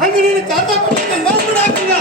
ಹಂಗೆ ನೀನು ಚಾಟ ಕೊಟ್ಟು ಮಾತ್ರ ಹಾಕಿಲ್ಲ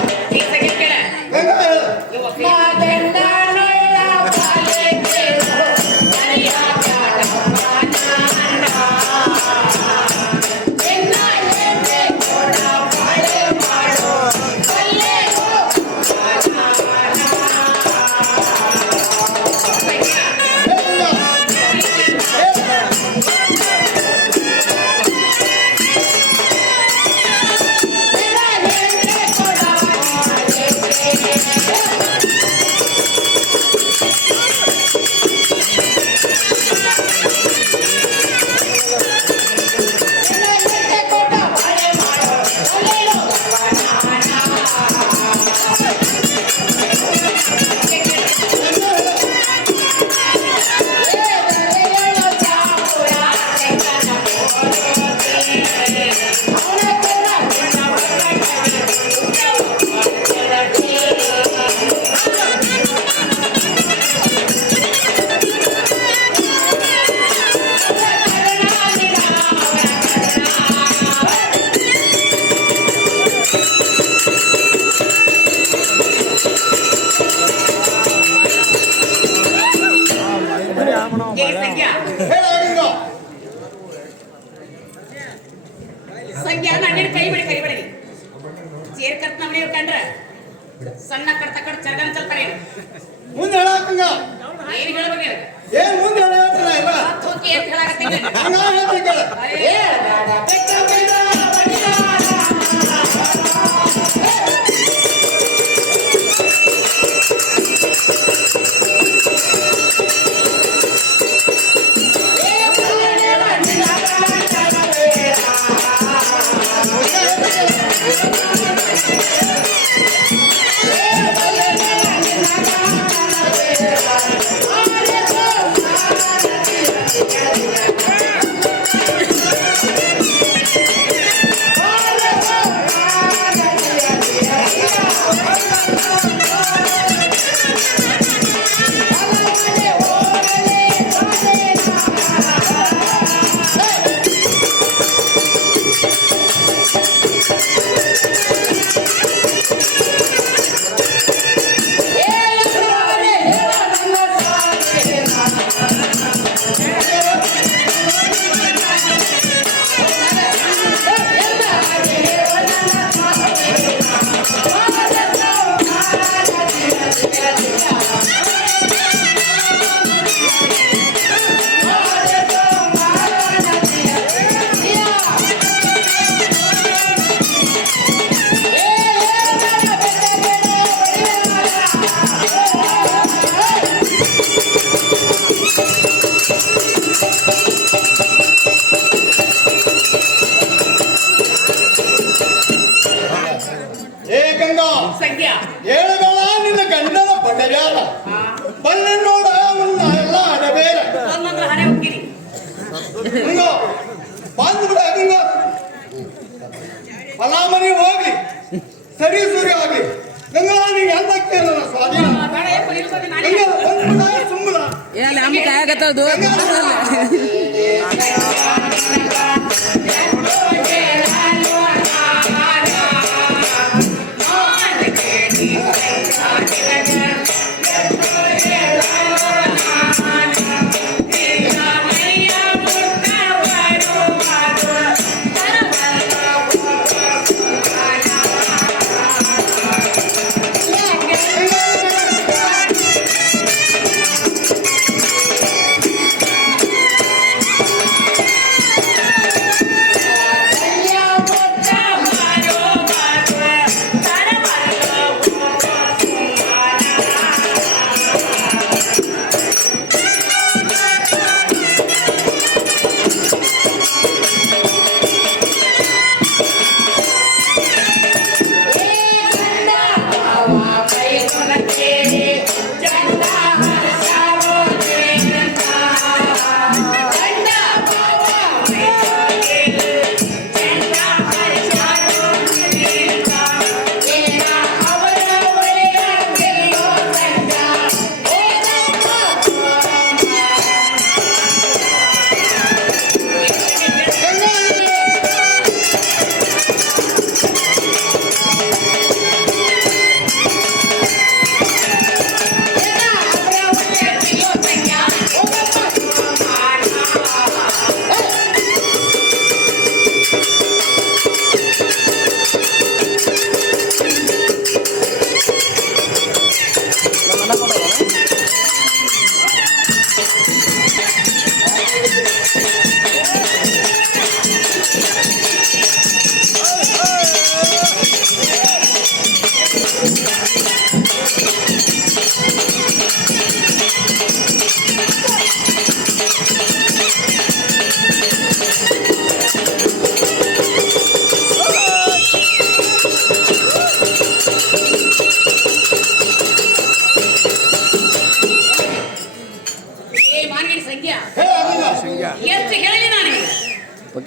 ಸಂಖ್ಯಾ ನನ್ನ ಕೈ ಬಿಡಿ ಕೈ ಬಿಡಿ ಚೇರ್ ಕರ್ತ ನಮ್ಮನೆ ಕಂಡ್ರ ಸಣ್ಣ ಕಡ್ತ ಕಡ್ ಚರ್ಗನ ಚಲ್ತಾರೆ ಮುಂದೆ ಹೇಳಾಕಂಗ ಏನು ಹೇಳಬೇಕು ಏನ್ ಮುಂದೆ ಹೇಳಾಕಲ್ಲ ಇಲ್ಲ ಥೋಕಿ ಏನು ಹೇಳಾಕತ್ತೀನಿ ಹಂಗ ಹೇಳ್ತಿಕಳ ಏ ಬೆಕ್ಕ ಬೈದ ಏಳಗಳ ನಿನ್ನ ಗಂಡನ ಬಡಜಾಲ ಬಲ್ಲೆ ನೋಡ ಎಲ್ಲ ಅಡಬೇರ ಹಣೆ ಹೋಗ್ತೀನಿ ಹಿಂಗ ಬಂದ್ಬಿಡ ಹಿಂಗ ಫಲಾಮನಿ ಹೋಗ್ಲಿ ಸರಿ ಸೂರ್ಯ ಆಗ್ಲಿ ಗಂಗಾ ನೀನು ಎಂತಕ್ಕೆ ಸ್ವಾಧೀನ ಸುಮ್ಮನ ನಮ್ಮ ಕಾಯಕತ್ತದು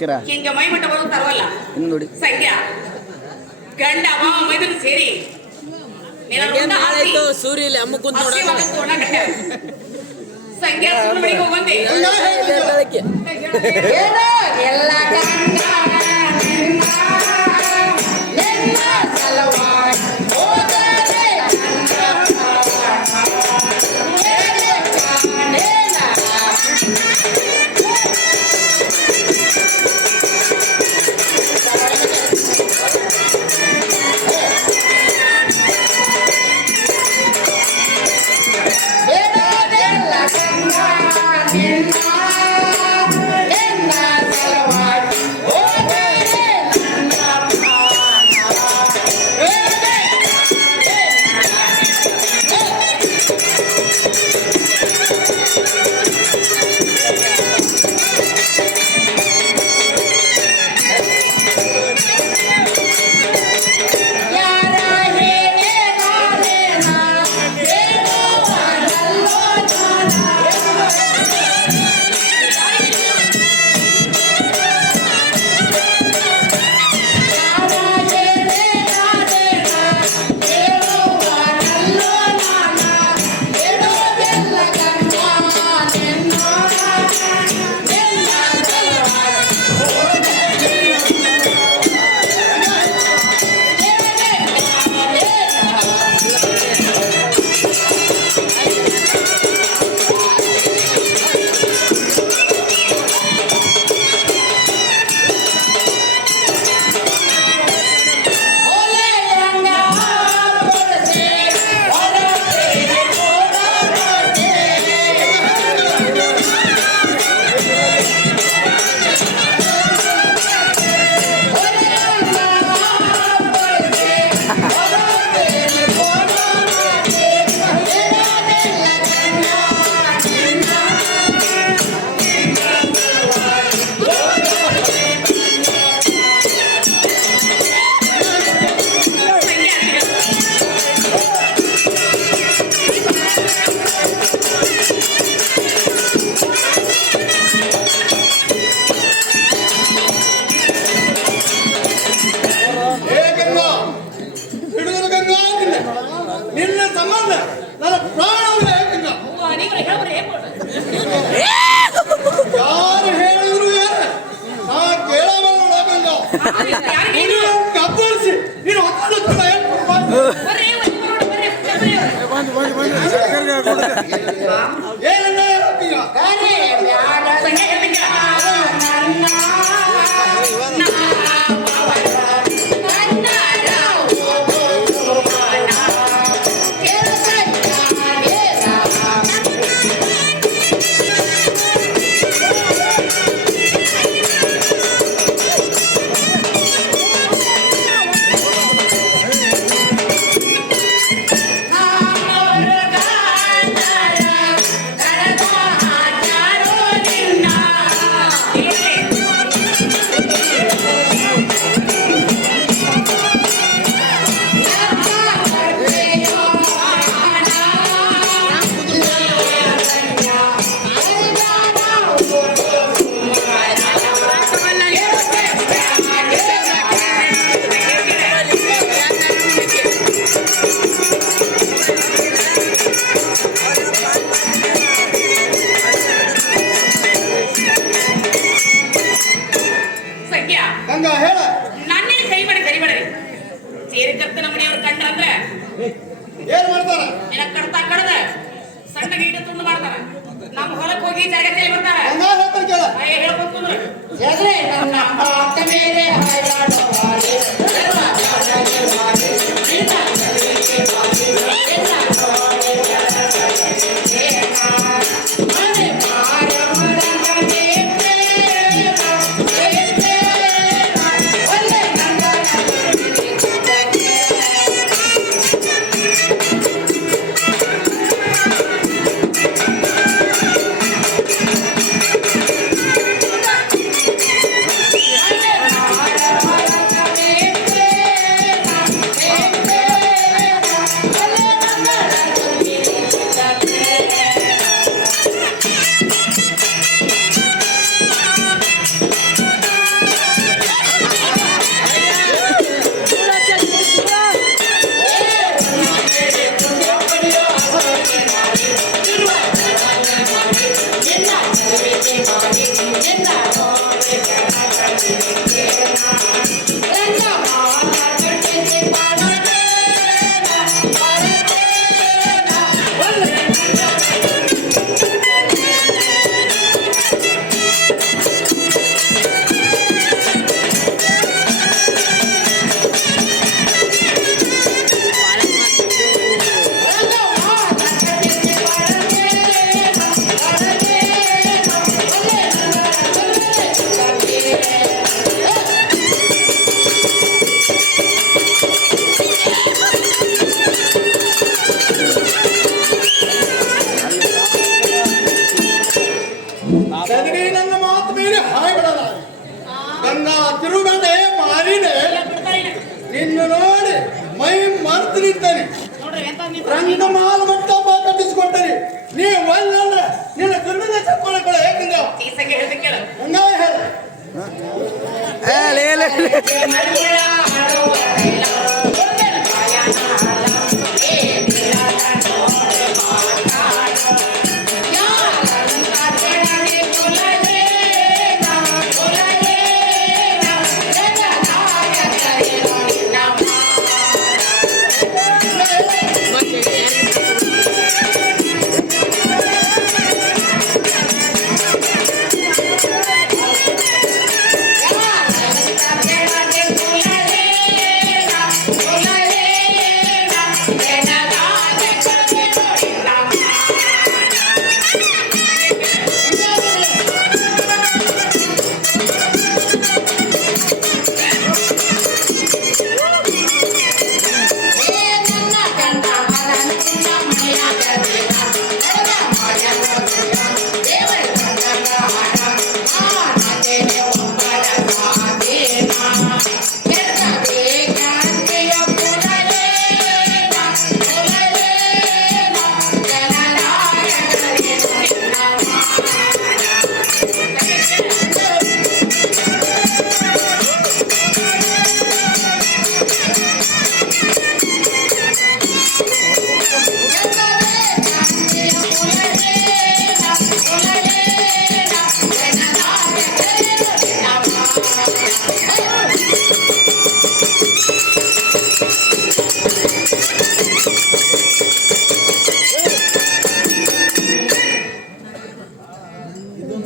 ಹಾಕಿರ ಹಿಂಗ ಮೈ ಮಟ್ಟ ಬರೋದು ತರವಲ್ಲ ಇನ್ನು ನೋಡಿ ಸಂಖ್ಯಾ ಗಂಡ ಅವ ಮೈದನ್ ಸೇರಿ ಆಯ್ತು ಸೂರ್ಯ ಇಲ್ಲಿ ಅಮ್ಮ ಕುಂತ ಸಂಖ್ಯಾ ಸುಳ್ಳಿಗೆ ಹೋಗಂದೆ ಬೆಳಗ್ಗೆ ಎಲ್ಲ ಗಂಡ ನಿನ್ನ ಸಲುವಾಗಿ ಹೋದರೆ ನಿನ್ನ ಸಂಬಂಧ ನನ್ನ ಪ್ರಾಣವೇ ಗಂಗಾ. ಯಾರು ಹೇಳಿದ್ರು ಏನು ನಾ ಕೇಳಬಲ್ಲ ಗಂಗಾ. ಕಬ್ಬರಿಸಿ ನೀನು ಹೊತ್ತದಕ್ಕಲ್ಲ ಏನನ್ನ ಹೇಳ್ತೀಯ? ಗಂಗಾ ಹೇಳ. ನನ್ನೇ ಕೈ ಮಾಡಿ ಕರಿಬೇಡ್ರಿ ಸೇರಿ ಕರ್ತನ ಮನೆಯವ್ರು ಕಂಡ್ರಂದ್ರೆ ಏನ್ ಮಾಡ್ತಾರ? ನಿನ್ನ ಕಡ್ತಾ ಕಡ್ದ ಸಣ್ಣ ಗೀಟ ತುಂಡು ಮಾಡ್ತಾರ. ನಮ್ಮ ಹೊಲಕ್ಕೆ ಹೋಗಿ ಜರಗತ್ತಲ್ಲಿ ಬರ್ತಾರ. ಗಂಗಾ ಹೇಳ್ತಾರ ಕೇಳ. ಹೇಳ್ಬೇಕು ಅಂದ್ರೆ ಎದ್ರೆ ನನ್ನ ಮಾತ ಮೇಲೆ ಹಾಯಾಡುವಾರೆ ರಂಗಮಾಲ ಮಂಟಪ ಕಟ್ಟಿಸಿಕೊಟ್ಟರಿ ನೀ ಒಳ್ಳೆ ನಿನ್ನ ದುರ್ಮಿದ ಚಕ್ಕೊಳಗಳ ಹೇಗಿಂದ ಚೀಸಗೆ ಹೇಳ್ಬೇಕು ಕೇಳು. ಹಂಗಾಯ ಹೇಳ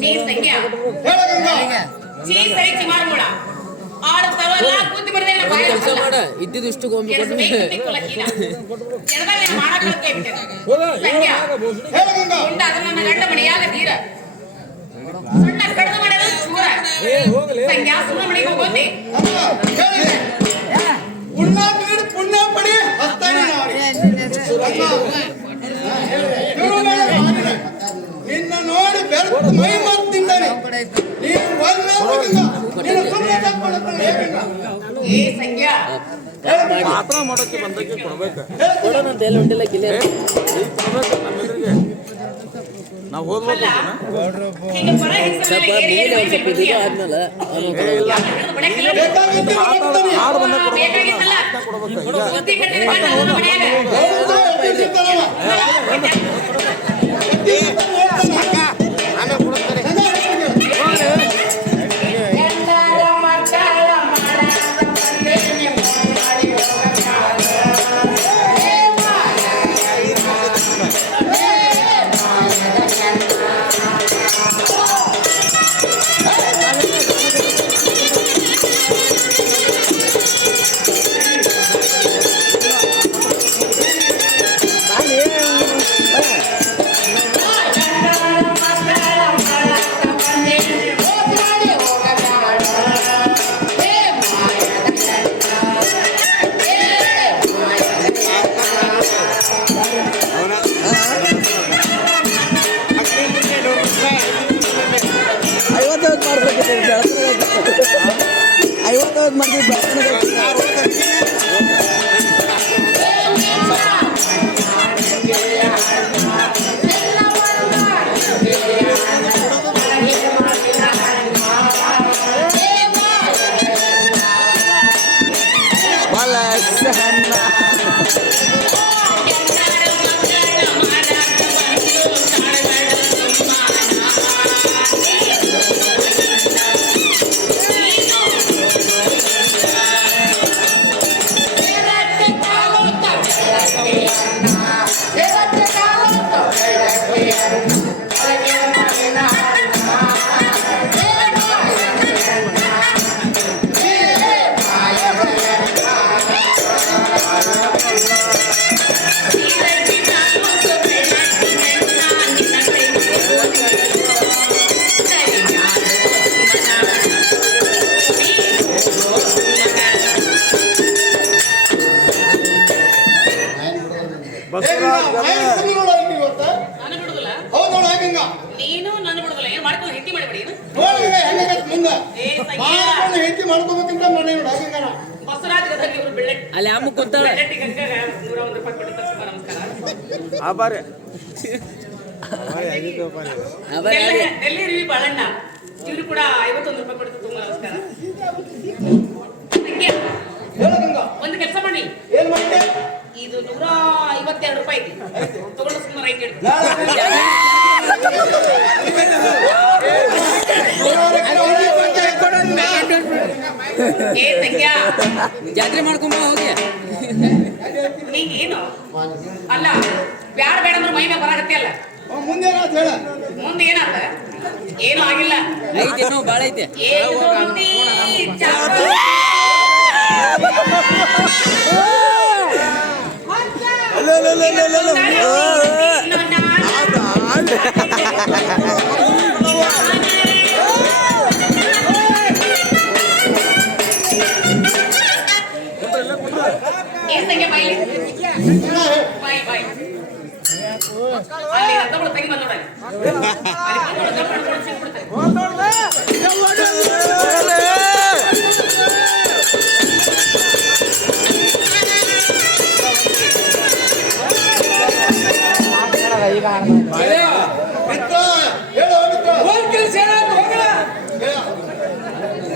ನೀ ಸಂಖ್ಯಾ ಹೇಳ ಗಂಗಾ ಚೀ ಸರಿ ಚಿಮಾರ್ಮೂಳ ಆಡ್ತಾವಲ್ಲ ಬುದ್ಧಿ ಬರದೇ ಇಲ್ಲ ಬಾಯ ಕೆಲಸ ಮಾಡ ಇದ್ದಿದ್ದು ಗೊಂಬೆ ಕೆಲಸ ಬೇಕು ಲಕ್ಕೀನ ಜನದಲ್ಲಿ ಮಾಡಕ್ಕೆ ಬಿಟ್ಟೆ ಸಂಖ್ಯಾ ಹೇಳ ಗಂಗಾ ಉಂಡ ಅದನ್ನ ನನ್ನ ಗಂಡ ಮಣಿಯಾಗ ತೀರ ಸುಣ್ಣ ಕಡದು ಮಾಡೋದು ಚೂರ ಸಂಖ್ಯಾ ಸುಣ್ಣ ಮಣಿಗೆ ಹೋಗೋತಿ ಪುಣ್ಯ ನೀಡಿ ಪುಣ್ಯ ಪಡಿ ಹತ್ತಾನೆ ನಿನ್ನ ನೋಡಿ ಬೆರ್ತು ಮೈ ಮಾಡ್ತಿದ್ದಾನೆ ನೀನು ಒಳ್ಳೆ ನಿನ್ನ ಸುಮ್ಮನೆ ತಕ್ಕೊಳ್ಳೋದು ಹೇಗಿಲ್ಲ ಏ ಸಂಖ್ಯಾ ಮಾತ್ರ ಮಾಡೋಕೆ ಬಂದಕ್ಕೆ ಕೊಡ್ಬೇಕು ಕೊಡೋಣ ಅಂತ ಎಲ್ಲಿ ಹೊಂಟಿಲ್ಲ ಕಿಲ್ಲೇ ಈಗ ಕೊಡ್ಬೇಕು ನಮ್ಮ ಎದುರಿಗೆ ನಾವು ಅಲ್ಲ ಹೋದ್ಬೇಕು ಈಗ ಪರ ಹೆಸರು ಸ್ವಲ್ಪ ಮೇಲೆ ಒಂದು ಸ್ವಲ್ಪ ಇದು ಆದ್ಮೇಲೆ ಬೇಕಾಗಿದ್ದು ಹೋಗ್ತಾನೆ. ಆಡು ಬಂದಾಗ ಬೇಕಾಗಿತ್ತಲ್ಲ ಕೊಡ್ಬೇಕು ಬುದ್ಧಿ ಕಟ್ಟಿದ ಗಂಡ ನನ್ನ ಮನೆಯಾಗ ಎಲ್ಲರ ಮಕ್ಕಳ ಮಾಡಾದ ಬಂದೇನೆ ಮಾಡಿ ಹೋಗಕಾಲ ಹೇ ಮಾಯದ ನಾನು ಬಿಡುದಿಲ್ಲ ಹೌದು ನೋಡ ಗಂಗಾ ನೀನು ನನ್ನ ಬಿಡುದಿಲ್ಲ ಏನ್ ಮಾಡ್ಕೊಂಡು ಹೆಂಡತಿ ಮಾಡಬೇಡಿ ಏನು ನೋಡಿ ಹೆಂಗಾಗತ್ತೆ ಮುಂದೆ ಏ ಸಂಖ್ಯಾ ಮಾಡ್ಕೊಂಡು ಹೆಂಡತಿ ಮಾಡ್ಕೋಬೇಕಂತ ಮಾಡಿ ನೋಡ ಗಂಗಾನ ಬಸವರಾಜ್ ಗದಗ ಇವರು ಬೆಳ್ಳೆಟ್ಟಿ ಅಲ್ಲಿ ಅಮ್ಮ ಕುಂತಾಳ ಬೆಳ್ಳೆಟ್ಟಿ ಗಂಗಾಗ 101 ರೂಪಾಯಿ ಕೊಟ್ಟು ತರ್ಸ್ಕೊಂಡ ನಮಸ್ಕಾರ ಆಭಾರಿ ಡೆಲ್ಲಿ ರಿವಿ ಬಾಳಣ್ಣ ಇವ್ರು ಕೂಡ 51 ರೂಪಾಯಿ ಕೊಡ್ತು. ತುಂಬಾ ನಮಸ್ಕಾರ. ತಂಗಿ, ಹೇಳು ಗಂಗಾ. ಒಂದು ಕೆಲಸ ಮಾಡಿ, ಏನ್ ಮಾಡಿದೆ? ಇದು 152 ರೂಪಾಯಿ ಇದೆ. ತಗೊಂಡು ಸುಮ್ಮನೆ ರೈಟ್ ಇಡು. ಏ ತಂಗ್ಯ, ಜಾತ್ರೆ ಮಾಡ್ಕೊಂಬ ಹೋಗಿ. ನೀಗೇನು ಅಲ್ಲ ಬ್ಯಾಡ ಬೇಡ ಅಂದ್ರೆ ಮೈ ಮೇಲೆ ಬರಾಗತ್ತೆ ಅಲ್ಲ. ಮುಂದೆ ಏನಾಯ್ತು ಹೇಳ? ಮುಂದೆ ಏನಾದ? ಏನು ಆಗಿಲ್ಲ. ಐತೇನೋ ಬಾಳ ಐತೆ. ಏನು ಮಂದಿ ಚಾಪ. ಅಲ್ಲಿ ರಕ್ತಗಳು ತೆಗಿ ಬಂದ ನೋಡಿ.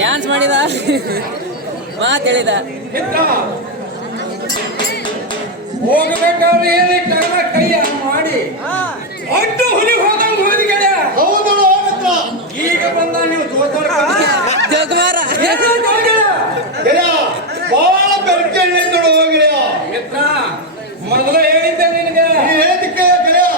ಡ್ಯಾನ್ಸ್ ಮಾಡಿದ ಮಾತು ಹೇಳಿದ. ಹೋಗಬೇಕಾದ್ರೆ ಹೇಳಿ ಕರ್ಮ ಕೈಯ ಮಾಡಿ ಅಡ್ಡು ಹುಲಿ ಹೋದಂಗ ಹೋದಿ ಗೆಳೆಯ. ಹೌದು ಮಿತ್ರ. ಈಗ ಬಂದ ನೀವು ಜೋಕುಮಾರ ಗೆಳೆಯ ಬಹಳ ಬೆರಕೆ ನೋಡು ಗೆಳೆಯ. ಮಿತ್ರ ಮೊದಲು ಹೇಳಿದ್ದೆ ನಿನಗೆ. ನೀ ಹೇಳಿದ್ದಕ್ಕೆ ಗೆಳೆಯ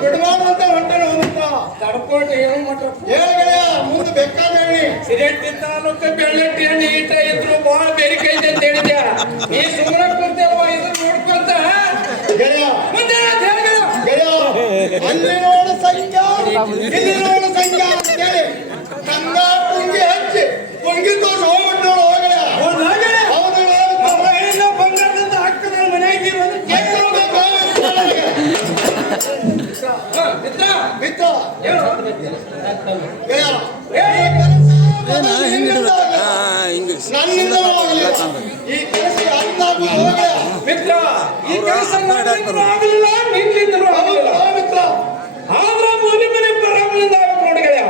ಬಿಡಬಾರ್ದು ಅಂತ ಹೊಂಟೇನು ಮಿತ್ರ. ತಡ್ಕೊಂಡು ಏನು ಮಟ್ಟ ಹೇಳು ಗೆಳೆಯ, ಮುಂದೆ ಬೇಕಾದ ಹೇಳಿ. ಸಿರೆಟ್ಟಿ ತಾಲೂಕು ಬೆಳ್ಳಟ್ಟಿ ಹಣ್ಣಿ ಈಟ ಇದ್ರು ಬಹಳ ಬೇಡಿಕೆ ಐತೆ ಅಂತ ಹೇಳಿದ್ಯಾ. ನೀ ಸುಮ್ಮನೆ ಕುಂತಲ್ವ ಇದನ್ನ ನೋಡ್ಕೊಂತ ಗೆಳೆಯ ಮುಂದೆ ಗೆಳೆಯ ಗೆಳೆಯ ಅಲ್ಲಿ ನೋಡು ಸಂಖ್ಯಾ ಇಲ್ಲಿ ನೋಡು ಸಂಖ್ಯಾ ಅಂತೇಳಿ ಕಂದ ಪುಂಗಿ ಹಚ್ಚಿ ಪುಂಗಿ ತೋರ್ಸಿ ಹೋಗ್ಬಿಟ್ಟು ನೋಡು ಹೋಗಳೆಯ. ಹೌದು ಬಂಗಾರದಿಂದ ಹಾಕ್ತದೆ ಮನೆಯಾಗಿ ಮಿತ್ರ ಮಿತ್ರ ಹೇಳು ನನ್ನಿಂದ ಈ ಕೆಲಸ ಅಂದಾಗು ಹೋಗಳೆಯ. ಮಿತ್ರ ಈ ಕೆಲಸ ಮಾಡಿದ್ರು ಆಗಲಿಲ್ಲ ನಿನ್ನಿಂದಲೂ ಆಗಲಿಲ್ಲ ಮಿತ್ರ ಆದ್ರ ಮನೆ ಮನೆ ಪರಾಮಲಿಂದ ಆಗ್ಬೇಕು ನೋಡಿ ಗೆಳೆಯ.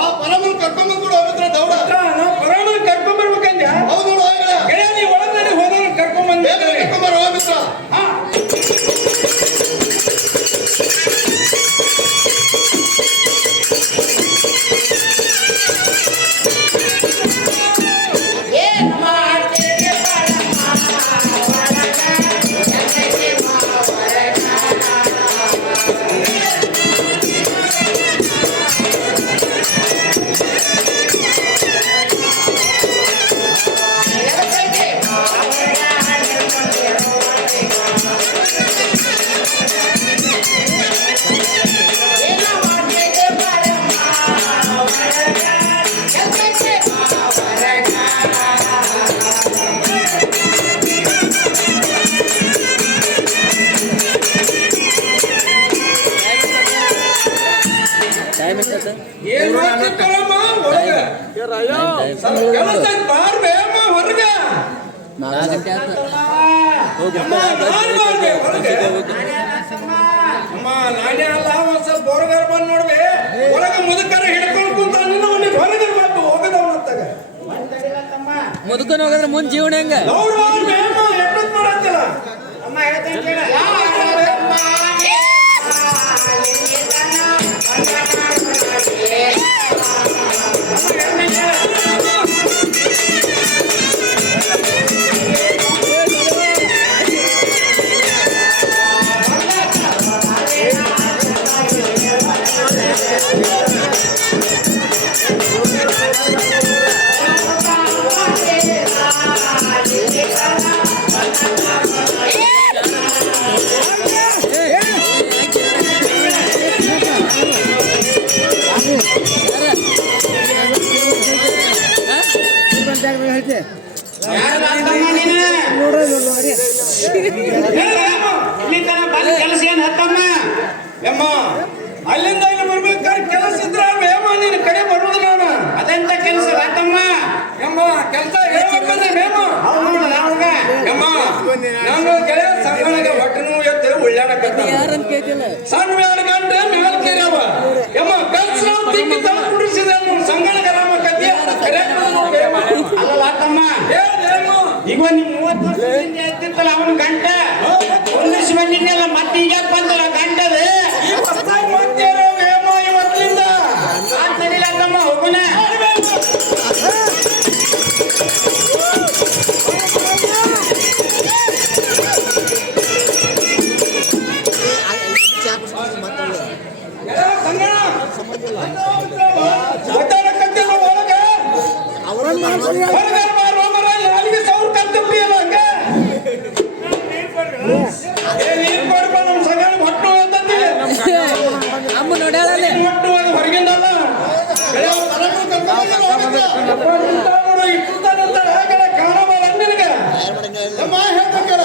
ಆ ಪರಮಲ್ ಕರ್ಕೊಂಡ್ ಕೂಡ ಮಿತ್ರ ದೌಡ. ನಾವು ಪರಾಮಲ್ ಕರ್ಕೊಂಡ್ ಬರ್ಬೇಕಂದ್ಯಾ. ಹೌದು ನೋಡು ಹೋಗಳೆಯ. ಗೆಳೆಯ ನೀವು ಒಳಗಡೆ ಹೋದವ್ರು ಕರ್ಕೊಂಡ್ ಬಂದಿದ್ದೀರಿ. ಕರ್ಕೊಂಡ್ ಬರೋ ಮಿತ್ರ. ಹಾ ಏನು ಮಾಡ್ತೀರಿ ಟೈಮ್ ಎಷ್ಟದ? ಏನ್ ಮಾಡ್ತಿರ್ತಾರಮ್ಮ ಒಳಗೆ ಕೆಲಸ ಬಾರ್ಬೇಮ್ಮ ಹೊರಗೆ. 4 ಗಂಟೆ ಆಯ್ತು. ಅಮ್ಮ ನಾನ್ ಬಾರ್ಬೆ ಹೊರಗೆ. ಅಮ್ಮ ನಾನೇ ಅಲ್ಲ ಒಂದ್ ಸ್ವಲ್ಪ ಹೊರಗಾರ ಬಂದ್ ನೋಡ್ಬೆ. ಒಳಗೆ ಮುದುಕರ ಹಿಡ್ಕೊಂಡು ಕುಂತ ನಿನ್ನ ಹೊರಗೆ ಬಂದು ಹೋಗದವನತ್ತಾಗ ಮುದುಕನ್ ಹೋಗದ್ರ ಮುಂದ್ ಜೀವನ ಹೆಂಗ? ನೋಡು ಅಮ್ಮ ಎಷ್ಟೊತ್ತು ಮಾಡತ್ತಿಲ್ಲ. ಅಮ್ಮ ಹೇಳ್ತೇನೆ ಕೇಳ. ಕೆಲಸ ಏನ್ ಹತ್ತಮ್ಮ ಎಮ್ಮ ಅಲ್ಲಿಂದ ಇಲ್ಲಿ ಬರ್ಬೇಕಾದ್ರೆ ಕೆಲಸ ಇದ್ರ ಬೇಮ ನಿನ್ನ ಕಡೆ ಬರುವುದು ನಾನು. ಅದೆಂತ ಕೆಲಸ ಆತಮ್ಮ? ಎಮ್ಮ ಕೆಲಸ ಹೇಳ್ಬೇಕಂದ್ರೆ ಬೇಮ ಎಮ್ಮ ನಾನು ಗೆಳೆಯ ಸಂಘಗಳಿಗೆ ಒಟ್ಟು ಎದ್ದು ಉಳ್ಳಾಡಕ ಯಾರಂತ ಕೇಳ್ತಿಲ್ಲ ಸಣ್ಣ ಮ್ಯಾಲ ಗಂಟೆ ಮ್ಯಾಲ ಕೇರ್ಯಾವ ಯಮ್ಮ ಕಲ್ಸ ತಿಕ್ಕಿ ತಂದು ಕುಡಿಸಿದ ಸಂಗಣಗ ರಾಮ ಕಥೆ ಅಲ್ಲಲ್ಲ ತಮ್ಮ ಹೇಳೇನು ಈಗ ನಿಮ್ 30 ವರ್ಷದಿಂದ ಎತ್ತಿತ್ತಲ್ಲ ಅವನ ಗಂಟ ಒಂದಿವ್ಸ ಬಂದಿದ್ದೆಲ್ಲ ಮತ್ತೆ ಈಗ ಬಂದಲ್ಲ ಗಂಟದ ಈ ಹೊಸದಾಗಿ ಮಾಡ್ತೀರೋ ವೇಮ ಇವತ್ತಿಂದ ಆಗ್ತದಿಲ್ಲ ತಮ್ಮ ಹೋಗೋಣ ಸಂಗಣ ಒಟ್ಟಾರೆ ಕತ್ತಿರೋ ಒಳಗೆ ಹೊರಗೆ ಬಾರೋ ಮರ ಅಲ್ಲಿಗೆ ಸೌರ್ ಕತ್ತಿರ್ತೀಯಲ್ಲ ಹಂಗೆ ನೀರು ಕೊಡ್ಬ ನಮ್ಮ ಸಂಗಣ ಹೊಟ್ಟು ಅಂತಂದಿ ಅಮ್ಮ ನೋಡ್ಯಾಳಲ್ಲಿ ಹೊಟ್ಟು ಅದು ಹೊರಗಿಂದಲ್ಲ ಇಪ್ಪತ್ತಾನಂತ ಕಾಣಬಾರ ನಿನಗೆ ಅಮ್ಮ ಹೇಳ್ಬೇಕಲ್ಲ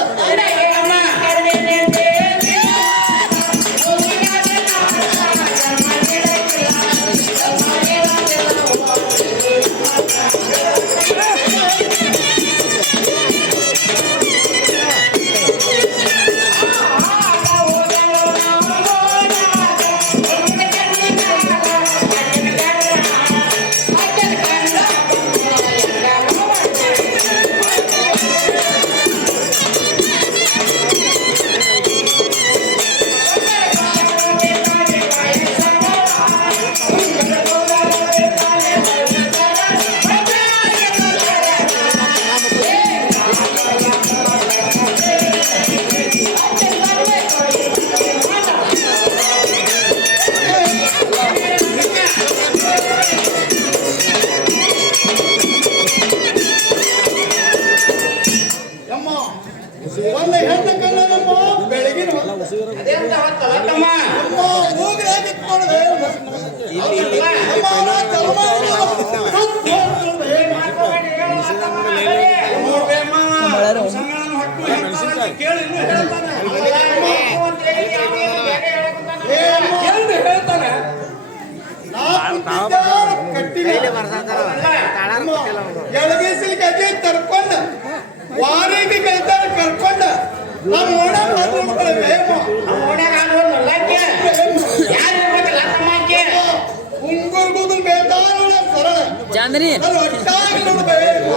ಒಂದು ಹೆಣ್ಣು ಕಣ್ಣದಮ್ಮ ಬೆಳಗಿನ ಅದೆಂತ ಹೊತ್ತಲ್ಲ ತಮ್ಮ ಮೂಗಿನಾಗಿ ಇಟ್ಕೊಂಡ್ರೆ ಕೇಳಿ ಹೇಳ್ತಾನೆ ಎಳಗೀಸಲಿಕ್ಕೆ ಅದೇ ತರ್ಕೊಂಡ ವಾರಿಗೆ ಕೈತಾರ ಕರ್ಕೊಂಡ ನಮ್ಮ ಓಣ ಕುಂಗುರ್ಗುದು ಬೇಕಾದ ಸರಳ ಚಾಂದನಿ ಒಟ್ಟಾಗಿ ನೋಡ್ಬೇಕು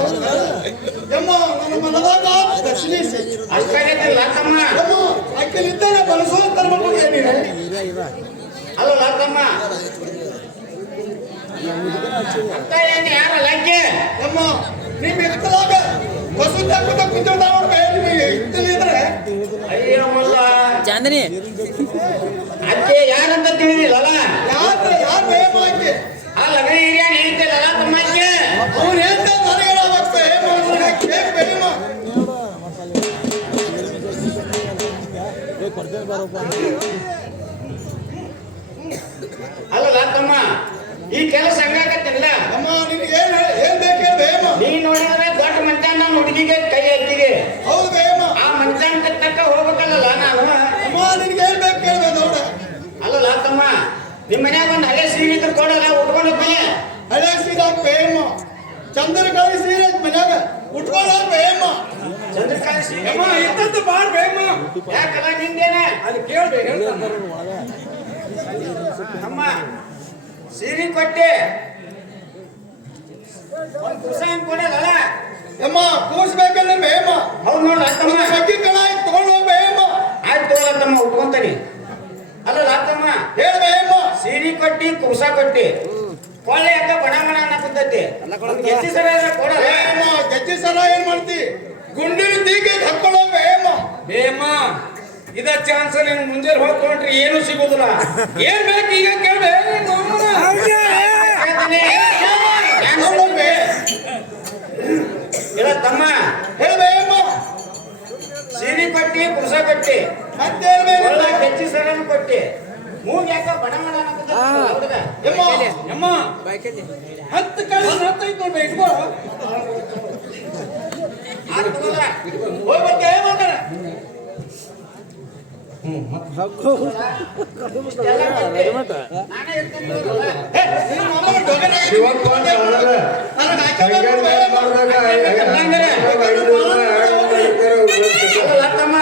ಯಮ್ಮ ನನ್ನ ಮನದಾಗ ದರ್ಶನಿಸಿ ತಮ್ಮ ಯಮ್ಮ ಅಕ್ಕಲಿದ್ದರೆ ಬಳಸೋ ತರ್ಬೇಕು ಏನಿದೆ ಅಲ್ಲ ತಮ್ಮ ಅಂತ ಏನು ಯಾರ ಲಂಕೆ ಯಮ್ಮ ನಿಮ್ ಎತ್ತಲಾಗ ಬಸು ತಕ್ಕ ಕುಂತ ಇತ್ತಲಿದ್ರೆ ಅಯ್ಯೋ ಮಲ್ಲ ಚಾಂದನಿ ಅಕ್ಕೆ ಯಾರಂತ ತಿಳಿದಿಲ್ಲಲ್ಲ ಯಾರು ಬೇಮ ಆಕೆ ಆ ಲಗ್ನ ಹಿರಿಯನ್ ಹೇಳ್ತಿಲ್ಲಲ್ಲ ತಮ್ಮ ಅಕ್ಕೆ ಅವ್ನು ಹೇಳ್ತಾ ನನಗೇನಾಗಬೇಕು ಬೇಮ ಅಲ್ಲಲ್ಲ ತಮ್ಮ ಈ ಕೆಲಸ ಹಂಗಾಗತ್ತಿಲ್ಲ ಅಮ್ಮ ನಿನಗೆ ಏನ್ ಬೇಕು ಹೇಳಿ ಬೇಮ ನೀ ನೋಡಿದ್ರೆ ದೊಡ್ಡ ಮಂಚಾನ ನನ್ನ ಹುಡುಗಿಗೆ ಕೈ ಹಾಕಿಗೆ ಹೌದು ಬೇಮ ಆ ಮಂಚಾನ ತಕ್ಕ ಹೋಗ್ಬೇಕಲ್ಲ ನಾನು ಅಮ್ಮ ನಿನಗೆ ಏನ್ ಬೇಕು ಕೇಳ್ಬೇ ನೋಡ ಅಲ್ಲಲ್ಲ ತಮ್ಮ ನಿಮ್ಮ ಮನ್ಯಾಗ ಒಂದು ಹಳೆ ಸೀರೆ ಇದ್ರೆ ಕೊಡಲ್ಲ ಉಟ್ಕೊಂಡು ಹೋಗ್ತೀನಿ ಹಳೆ ಸೀರೆ ಬೇಮ ಚಂದ್ರಕಾಳಿ ಸೀರೆ ಮನ್ಯಾಗ ಉಟ್ಕೊಳ್ಳ ಬೇಮ ಚಂದ್ರಕಾಂತ್ ಸೀರೆ ಯಮ್ಮ ಇದ್ದದ್ದು ಬಾರ್ ಬೇಮ ಯಾಕಲ್ಲ ನಿಂದೇನ ಅಲ್ಲಿ ಕೇಳ್ಬೇಕು ಹೇಳ್ತಾನೆ ಅಮ್ಮ ಸೀರೆ ಕೊಟ್ಟೆ ಒಂದು ಕುಸಾನ್ ಕೊಡಲ್ಲ ಅಮ್ಮ ಕೂರ್ಸ್ಬೇಕಂದ್ರೆ ಬೇಮ ಹೌದು ನೋಡ ತಮ್ಮ ಸಗ್ಗಿ ಕಳ ತಗೊಂಡು ಹೋಗ್ ಬೇಮ ಆಯ್ತು ತೋಲ ತಮ್ಮ ಉಟ್ಕೊಂತಾನೆ ಅಲ್ಲಲ್ಲ ತಮ್ಮ ಹೇಳ ಬೇಮ ಸೀರೆ ಕೊಟ್ಟಿ ಕುಸ ಕೊಟ್ಟಿ ಕೊಳ್ಳೆ ಯಾಕ ಬಣ ಬಣ ಅನ್ನಕುತ್ತೈತಿ ಗೆಜ್ಜಿ ಸರ ಕೊಡಲ್ಲ ಬೇಮ ಗೆಜ್ಜಿ ಸರ ಏನ್ ಮಾಡ್ತಿ ಗುಂಡಿನ ತೀಗೆ ಹಾಕೊಂಡು ಹೋಗ್ ಬೇಮ ಬೇಮ ಇದ ಚಾನ್ಸ್ ನೀನು ಮುಂಜಾನೆ ಹೋಗ್ಕೊಂಡ್ರಿ ಏನು ಸಿಗೋದಿಲ್ಲ ಏನ್ ಬೇಕು ಈಗ ಕೇಳ್ಬೇ ಇಲ್ಲ ತಮ್ಮ ಹೇಳ ಬೇಮ ಸೀರೆ ಕೊಟ್ಟಿ ಕುಸ ಕೊಟ್ಟಿ ಮತ್ತೇನ್ ಬೇಮ ಕೊಳ್ಳೆ ಗೆಜ್ಜಿ ಸರನು ಕೊಟ್ಟಿ ಮೂಗ್ ಯಾಕ ಬಣ ಬಣ ಅನ್ನಕುತ್ತೈತಿ ಹುಡುಗ ಯಮ್ಮ ಯಮ್ಮ 10 ಕಳ್ಸಿ 15 ನೋಡ್ಬೇ ಇಟ್ಕೋ ಆಯ್ತು ತಗೋಲ್ಲ. ಹೋಗ್ ಬರ್ತೀಯ ಏನ್ ಮಾಡ್ತಾರ ಇಷ್ಟೆಲ್ಲ ಕೊಟ್ಟಿ. ನಾನೇ ಇರ್ತೀನಿ ತಗೋಲ್ಲ. ನಿಮ್ಮ ಅಮ್ಮ ಡೊಗರಾಗಿ ನನಗೆ ಹಾಕ್ಯಾರ ಬೇಮ ಅಲ್ಲಲ್ಲ ತಮ್ಮ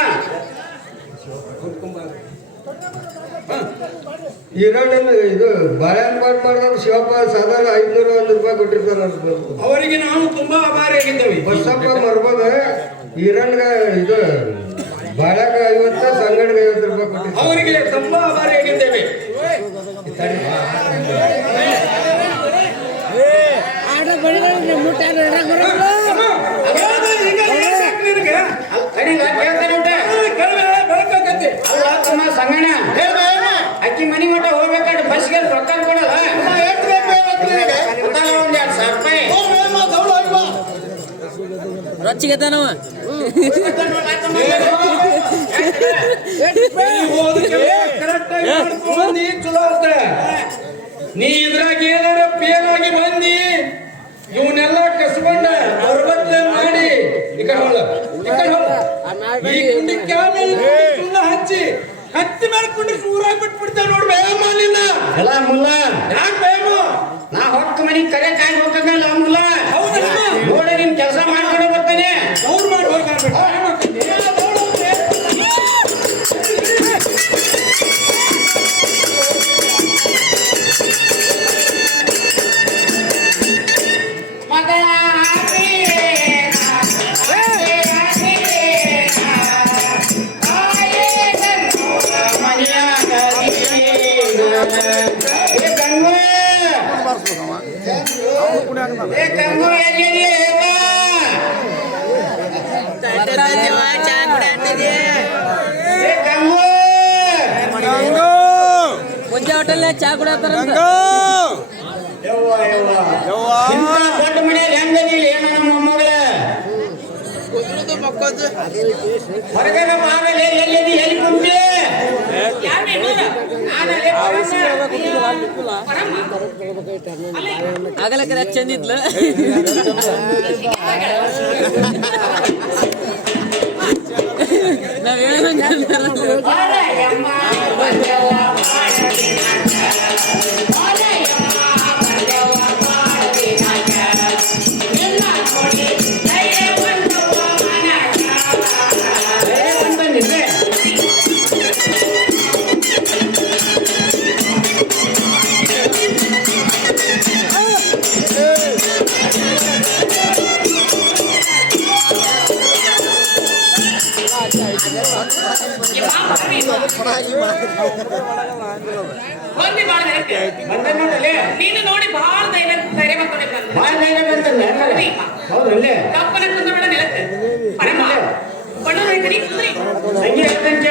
ಈರಣ್ಣನ ಇದು ಬಾಳೆಹಣ್ಣು ಮಾಡಿದ್ರೆ ಶಿವಪ್ಪ ಸಾಧಾರಣ 501 ರೂಪಾಯಿ ಕೊಟ್ಟಿರ್ತಾರ ಅವರಿಗೆ ನಾವು ತುಂಬಾ ಆಭಾರಿಯಾಗಿದ್ದೇವೆ. ಬಸಪ್ಪ ಮರ್ಬೋದ ಈರಣ್ಗ ಇದು ಬಾಳ್ಯಾಗ 50 ಸಂಗಡಿಗೆ 50 ರೂಪಾಯಿ ಕೊಟ್ಟಿರ್ತಾರೆ. ಅವರಿಗೆ ತುಂಬಾ ಆಭಾರಿಯಾಗಿದ್ದೇವೆ. ಅಲ್ಲ ತಮ್ಮ ಸಂಗಣ ಅಕ್ಕಿ ಮನಿ ಮಠ ಹೋಗ್ಬೇಕಾದ್ರೆ ಬಸ್ಗೆ ರೊಕ್ಕ ಕೊಡಲ್ಲ ಒಂದ್ 2,000 ರೂಪಾಯಿ ರೊಚ್ಚಿಗೆತಾನವ ಚಲೋ ಆಗ್ತದೆ. ನೀ ಇದ್ರಾಗ ಏನಾರ ಪೇನಾಗಿ ಬಂದಿ ಇವನ್ನೆಲ್ಲ ಕಸ್ಕೊಂಡ ಬರಬತ್ಲೆ ಮಾಡಿ ಈ ಕಡೆ ಹೊಲ ಈ ಕುಂಡಿ ಸುಳ್ಳ ಹಚ್ಚಿ ಹತ್ತಿ ಮೇಲೆ ಕುಂಡಿ ಸೂರಾಗಿ ಬಿಟ್ಬಿಡ್ತೇವೆ ನೋಡಿ ಬೇಯಮ್ಮ ನಿನ್ನ ಎಲ್ಲ ಮುಲ್ಲ ಯಾಕೆ ಬೇಯಮ್ಮ ನಾ ಹೊಕ್ಕ ಮನಿ ಕರೆ ಕಾಯಿ ಹೋಗಲ್ಲ ಮುಲ್ಲ ನೋಡಿ ನಿನ್ ಕೆಲಸ ಮಾಡ್ಕೊಂಡು ಬರ್ತಾನೆ ಅವ್ರು ಮಾಡಿ ಹೋಗ್ಬೇಕು ಮುಂಜೆ ಹೋಟೆಲ್ ಚಾ ಕುಡತಾರ ದೊಡ್ಡ ಮನೆಯಲ್ಲಿ ಹೆಂಗದಿಲ್ಲ ಏನೋ ನಮ್ಮ ಮೊಮ್ಮಗಳ ಹೊರಗಡೆ ಆಗಲೇ ಎಲ್ಲಿ ಎಲ್ಲಿ ಕುಂತಿ ಆಗಲ ಕರೆ ಚಂದಿದ್ಲ ನಾವ್ ನೀನು ನೋಡಿ ಬಹಳ ಧೈರ್ಯ ಬಂದ ಬಾಳ ಧೈರ್ಯ ಬಂತಲ್ಲ ಹೌದಲ್ಲೇ ಕಪ್ಪನ ಕುಂದ್ರಬೇಡ ನೆಲಕ್ಕೆ ಪರಮ ಬಣ್ಣ ರೈತರಿ ಕುಂದ್ರಿ ಹಂಗೆ ಹೇಳ್ತಂತ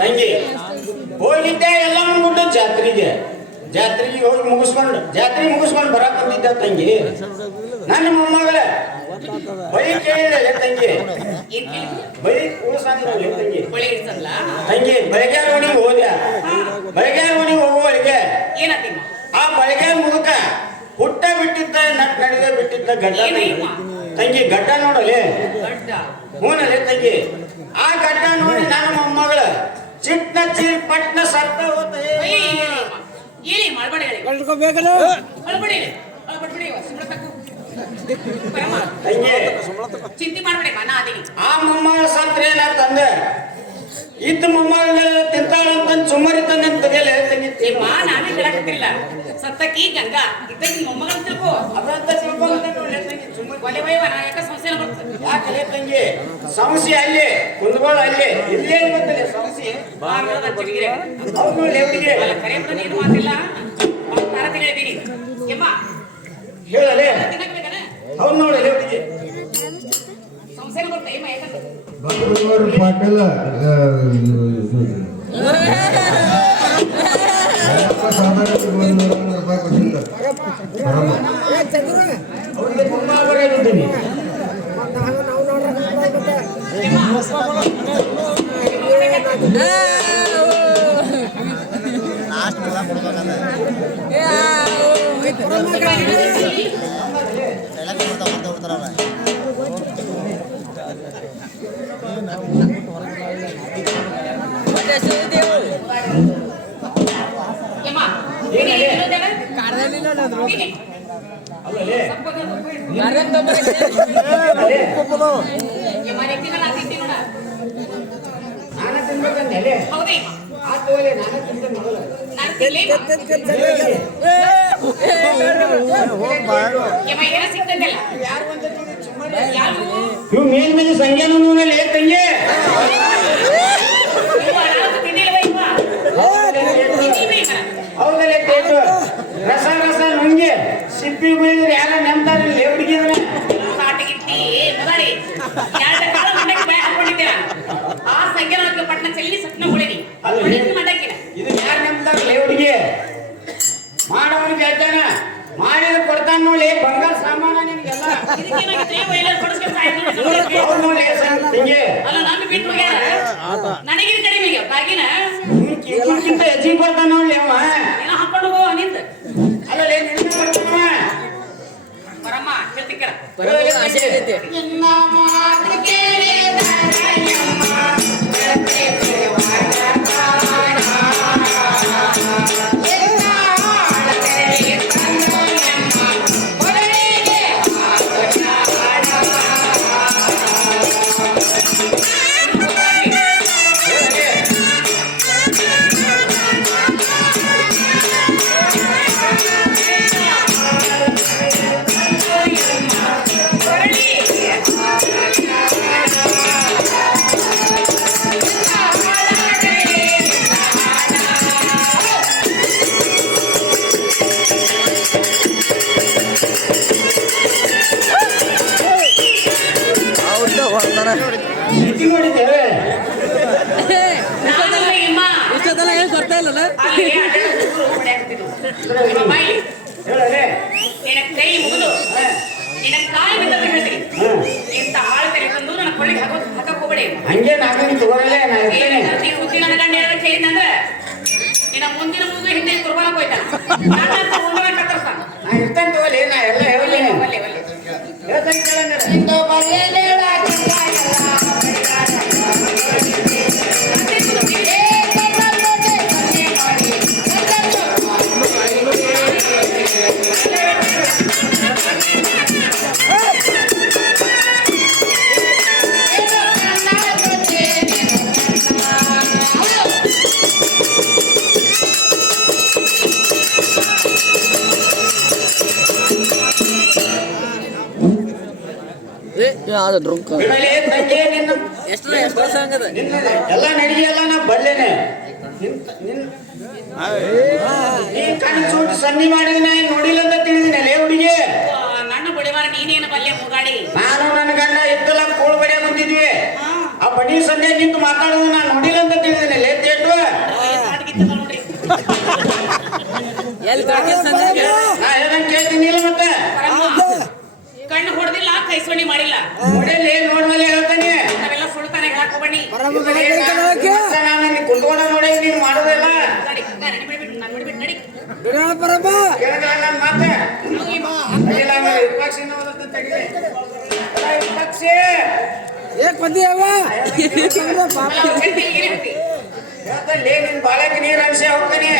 ತಂಗಿ ಹೋಗಿದ್ದೆ ಎಲ್ಲ ಮುಗಿದು ಜಾತ್ರೆಗೆ ಹೋಗಿ ಮುಗಿಸ್ಕೊಂಡು ಬರಕ್ ಬಂದಿದ್ದ ತಂಗಿ ನನ್ನ ಮೊಮ್ಮಗಳ ಬಳಿ ಕೇಳಿದೆ ತಂಗಿ ಬಳಿ ಕೂಡ್ಸಂದ್ರಲ್ಲಿ ತಂಗಿ ತಂಗಿ ಬೆಳಗ್ಗೆ ಓಣಿಗೆ ಹೋದ್ಯ ಬೆಳಗ್ಗೆ ಓಣಿಗೆ ಹೋಗುವವರಿಗೆ ಆ ಬೆಳಗ್ಗೆ ಮುದುಕ ಹುಟ್ಟ ಬಿಟ್ಟಿದ್ದ ನಡೆದ ಬಿಟ್ಟಿದ್ದ ಗಡ್ಡ ತಂಗಿ ಗಡ್ಡ ನೋಡಲಿ ಹೂನಲ್ಲಿ ತಂಗಿ ಆ ಗಡ್ಡ ನೋಡಿ ನನ್ನ ಮೊಮ್ಮಗಳ ಚಿಟ್ನ ಚೀರ್ ಪಟ್ನ ಸತ್ತ ಚಿಂತೆ ಮಾಡ್ಬೇಡಿ ಮನ ಅದೀನಿ ಆ ಮೊಮ್ಮಗಳ ಸತ್ರ ಏನಾಗ್ತಂದೆ ಇದ್ದ ಮೊಮ್ಮಗಳ ತಿಂತಾಳಂತ ಸುಮ್ಮರಿ ತಂದೆ ತಂಗಿ ನಾನೇ ಹೇಳಕತ್ತಿಲ್ಲ ಸತ್ತಕ್ಕಿ ಗಂಗಾ ಇದ್ದಾಗ ಮೊಮ್ಮಗಳ ತಿಳ್ಕೋ ಅದಂತ ತಿಳ್ಕೊಂಡೆ ಒಲೆ ವಯವ ನಾ ಯಾಕೆ ಸಮಸ್ಯೆ ಬರ್ತದೆ ಯಾಕೆ ತಂಗಿ ಸಮಸ್ಯೆ ಅಲ್ಲಿ ಕುಂದಗೋಳ ಅಲ್ಲಿ ಇಲ್ಲೇ ಗೊತ್ತಿಲ್ಲ ಸಮಸ್ಯೆ ಅವ್ರು ಲೇವಡಿಗೆ ಕರೆ ನೀನು ಮಾತಿಲ್ಲ ತಾರ ಹೇಳಿದೀನಿ ಎಮ್ಮ ಹೇಳಲೇ ತಿನ್ನಕ್ಬೇಕನ ಅವ್ರು ನೋಡಿ ಲೇವಡಿಗೆ ಸಮಸ್ಯೆ ಬರ್ತದೆ ಎಮ್ಮ ಯಾಕಂದ್ರೆ ಪಾಟೀಲ ಸಾಧಾರಣ 100 ರೂಪಾಯಿ ಕೊಟ್ಟಿರ್ತಾರೆ ಅವ್ರಿಗೆ ತುಂಬ ಬರೋದಿದ್ದೀನಿ ಎಮ್ಮ ಯಮ್ಮ, ನೀನು ಇರೋದೇನ? ನೀನೆ. ಯಮ್ಮ, ನೆತ್ತಿನ ನಾ ತಿಂತೀನಿ ನೋಡ. ನಾನ ತಿನ್ಬೇಕಂತ ಹೇಳಿ ಹೌದೇ? ಆತು ಒಲೆ ನಾನೇ ತಿಂತೇನೆ ಮೊದಲು ನಾನು ತಿನ್ಲೇ? ಯಮ್ಮ, ಏನೋ ಸಿಗ್ತದಲ್ಲ? ಯಾರು ಅಂತ ಸುಮ್ಮನೆ ಯಾರು? ಇವ್ ಮೇಲ್ಮೇಲೆ ಸಂಜೆನೂ ನೂನಲ್ಲಿ ಏನ್ ತಂಗಿ ಯಮ್ಮ, ನಾನು ತಿನ್ನಿಲ್ವ ಯಮ್ಮ? ತಿನ್ನಿಲ್ವ ಯಮ್ಮ? ಹೌದಲ್ಲೇ ತೇಟು ರಸ ರಸ ನುಂಗಿ ಸಿಪ್ಪಿ ಬೀಳಿದ್ರೆ ಯಾರ ನೆಮ್ತಾರಿಲ್ಲ ಹುಡುಗಿದ್ರೆ ಸಾಟಿಗಿಟ್ಟಿ ಮುದಾರಿ ಎರಡು ಕಾಳು ಮಂಡಕ್ಕಿ ಬಳೆ ಹಾಕೊಂಡಿದ್ದೀರ. ಆ ಸಂಖ್ಯೆ ಪಟ್ಟಣ ಚೆಲ್ಲಿ ಸಟ್ನ ಉಳಿರಿ ಮಂಡಕ್ಕಿನ ಇದು ಯಾರು ನೆಮ್ತಾರಿಲ್ಲ ಹುಡುಗಿ ಮಾಡೋನು ಕೇಳ್ತಾನ ಮಾಡಿದ ಕೊಡ್ತಾನ ನೋಡಿ ಬಂಗಾರ ಸಾಮಾನ ನಿನ್ಗೆಲ್ಲ ಇದಕ್ಕೇನಾಗಿದ್ರೆ ವೈಲರ್ ಕೊಡಿಸ್ಕೊಂಡು ಸಾಯ್ತು. ಅವ್ರು ನೋಡಿ ಹಿಂಗೆ ಅಲ್ಲ ನಾನು ಬಿಟ್ಟು ಹೋಗ್ಯಾರ ನನಗಿನ ಕಡಿಮೆಗೆ ಬಾಗಿನ ಇವ್ಕಿಂತ ಹೆಚ್ಚಿಗೆ ಕೊಡ್ತಾನ ನೋಡಿ ಅವ ಏನೋ ಹಾಕೊಂಡು ಹೋಗೋ ನಿಂತ ಅಲ್ಲೇ ನಿನ್ನ ಕೊಡ್ತಾನವ ಬರಮ್ಮ ಹೇಳ್ತಿಕ್ಕರ ಆಸೆ ಆಗೈತಿ. ಎನ್ನ ಮಾತು ಕೇಳಿದರಯ್ಯಮ್ಮ, ಜಗತ್ತೇ ದೇವಾನ ಕಾಣ. ಎನ್ನ ಆಳದಲ್ಲಿ ತಂದೆಯಮ್ಮ, ಹೊರಳಿಗೆ ಹಾಕುತ್ತಾಳ. ಸಿಟಿ ನೋಡಿದ್ದೇವೆ ನಾನಲ್ಲ ಯಮ್ಮ, ಇಷ್ಟೊತ್ತಲ್ಲ ಏನು ಬರ್ತಾ ಇಲ್ಲಲ್ಲ ಅಲ್ಲಿ ಅಡ್ಡಾಡ್ತಿದ್ರು, ಹೊಡ್ಯಾಡ್ತಿದ್ರು. ನಿಮ್ಮ ಬಾಯಿ ಹೇಳಲೆ ನಿನ್ನ ಕೈ ಮುಗಿದು ನಿನ್ನ ಕಾಯಿ ಬಿದ್ದಂತ ಹೇಳ್ತೀನಿ. ಇಂಥ ಹಾಳು ತಲೆ ತಂದು ನನ್ನ ಕೊಳ್ಳಿಗೆ ಹಾಕಕ್ ಹೋಗ್ಬೇಡಿ. ಹಂಗೆ ನಾವೇನು ತಗೋರಲ್ಲೇ ನಾ ಇರ್ತೇನೆ ಸುದ್ದಿ ನನ್ನ ಗಂಡ ಹೇಳಕ್ ಹೇಳಿದಂದ್ರೆ ನಿನ್ನ ಮುಂದಿನ ಮೂಗು ಹಿಂದೆ ಕುರ್ಬಾನಕ್ ಹೋಯ್ತಾನ. ನನ್ನ ಉಂಡವ ಕತ್ತರ್ಸ್ತಾನ. ನಾ ಇರ್ತೇನೆ ತಗೋಲಿ ನಾ ಎಲ್ಲ ಹೇಳಲೇನೆ ಬಲ್ಲೆ ಬಲ್ಲೆ ಹೇಳ್ತೇನೆ ಕೇಳಂಗಾರೆ ಇಂದು ಬಲ್ಲೆನೇಳ ಜಿಂಗಾಯಲ್ಲ ಅದು ಡ್ರಂಕ್ ಬಿಡಲೇ ತಂಗಿ ನಿನ್ನ ಎಷ್ಟು ವರ್ಷ ಹಂಗದ ನಿನ್ನದೆ ಎಲ್ಲ ನಡಿಗೆ ಎಲ್ಲ ನಾ ಬಲ್ಲೇನೆ ನೀ ಕಣ್ಣು ಸೂಟ್ ಸನ್ನಿ ಮಾಡಿದ ನಾ ನೋಡಿಲ್ಲ ಅಂತ ತಿಳಿದಿನ ಲೇ ಹುಡುಗಿ ನನ್ನ ಬಡಿವಾರ ನೀನೇನು ಬಲ್ಲೆ ಮುಗಾಡಿ ನಾನು ನನ್ನ ಗಂಡ ಇತ್ತಲ್ಲ ಕೋಳು ಬಡಿಯ ಬಂದಿದ್ವಿ ಆ ಬಡಿ ಸಂಧ್ಯಾ ನಿಂತು ಮಾತಾಡೋದು ನಾ ನೋಡಿಲ್ಲ ಅಂತ ತಿಳಿದಿನ ಲೇ ತೇಟು ನೋಡ್ರಿ ಎಲ್ಲಿ ಕಾಕಿ ಸಂಜೆ ನಾ ಹೇಳ್ದಂಗೆ ಕೇಳ್ತೀನಿ ಇಲ್ಲ ಮತ್ತೆ ಕಣ್ಣು ಹೊಡೆದಿಲ್ಲ ಕೈ ಸೊಣ್ಣಿ ಮಾಡಿಲ್ಲ ನೋಡಲ್ಲಿ ನೋಡ್ಮೇಲೆ ಹೇಳ್ತಾನೆ ನಾವೆಲ್ಲ ಸುಳ್ತಾನೆ ಹೇಳಕ್ ಹೋಗ್ಬಣ್ಣಿ ನಾನು ನೀ ಕುಂತ್ಕೊಂಡ ನೋಡಿ ನೀನು ಮಾಡೋದಿಲ್ಲ ನಡಿ ನಾನು ಬಿಡ್ಬಿಟ್ಟು ನಾನು ಬಿಡ್ಬಿಟ್ಟು ನಡಿ ಕೇಳಿದ್ರೆ ನನ್ನ ಮಾತೆ ಅದಿಲ್ಲ ಹಂಗಾರೆ ವಿಪಕ್ಷಿನ ಓದತ್ತ ತೆಗಿದೆ ವಿಪಕ್ಷಿ ಹೇಳ್ತಲ್ಲಿ ನಿನ್ ಬಾಳಕ್ಕೆ ನೀರು ಅಂಶ ಹೋಗ್ತಾನೆ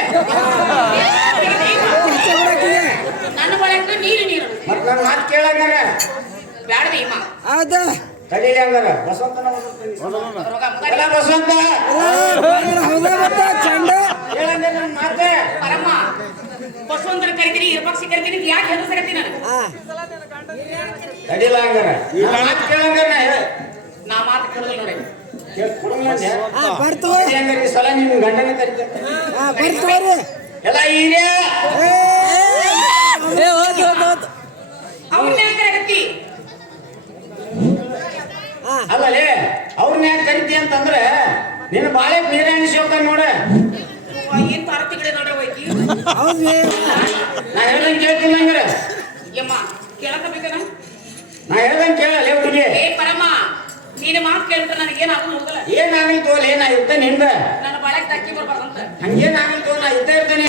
ನನ್ನ ಬಳಕ ನೀರು ನೀರು ಮತ್ ನನ್ನ ಮಾತು ಕೇಳಂಗಾರ ಬ್ಯಾಡದೆ ಇಮ್ಮ ತಡೀಲಿ ಹಂಗಾರ ಬಸವಂತನ ಎಲ್ಲ ಬಸವಂತ ಹೇಳಂಗ ನನ್ನ ಮಾತೆ ಪರಮ್ಮ ಬಸವಂತರ ಕರಿತೀನಿ ಇರ್ಪಕ್ಷಿ ಕರಿತೀನಿ ಯಾಕೆ ಹೆದರ್ಸ ಕರಿತೀನಿ ನಾನು ತಡೀಲ ಹಂಗಾರ ಮಾತು ಕೇಳಂಗಾರ ನಾ ಮಾತು ಕೇಳೋದಿಲ್ಲ ನೋಡಿ ಈ ಸಲ ನಿನ್ ಗಂಡನ ಕರಿತೇನೆ ಎಲ್ಲ ಹೀರ್ಯ ಅವ್ರನ್ನ ಯಾಕೆ ಕರಿತಿ ಅಲ್ಲಲೇ ಅವ್ರನ್ನ ಯಾಕೆ ಕರಿತಿ ಅಂತಂದ್ರೆ ನಿನ್ನ ಬಾಳೆ ನೀರೇ ಅನಿಸ್ಕೋಕ ನೋಡ ಏನ್ ತಾರತಿ ಕಡೆ ನೋಡ್ರೆ ಹೋಯ್ತಿ ನಾ ಹೇಳ್ದಂಗೆ ಕೇಳ್ತಿಲ್ಲ ಹಂಗಾರ ಯಮ್ಮ ಕೇಳಕಬೇಕನ ನಾ ಹೇಳ್ದಂಗೆ ಕೇಳಲೇ ಹುಡುಗಿ ಏ ಪರಮ್ಮ ನೀನು ಮಾತು ಕೇಳ್ಬಿಟ್ರೆ ನನಗೆ ಏನಾಗೋದು ಹೋಗಲ್ಲ ಏನಾಗಲಿ ತೋಲೆ ನಾ ಇರ್ತೇನೆ ಹಿಂದ ನನ್ನ ಬಾಳೆಗೆ ಧಕ್ಕಿ ಬರ್ಬಾರ್ದಂತ ಹಂಗೇನಾಗಲಿ ತೋ ನಾ ಇದ್ದೇ ಇರ್ತೇನೆ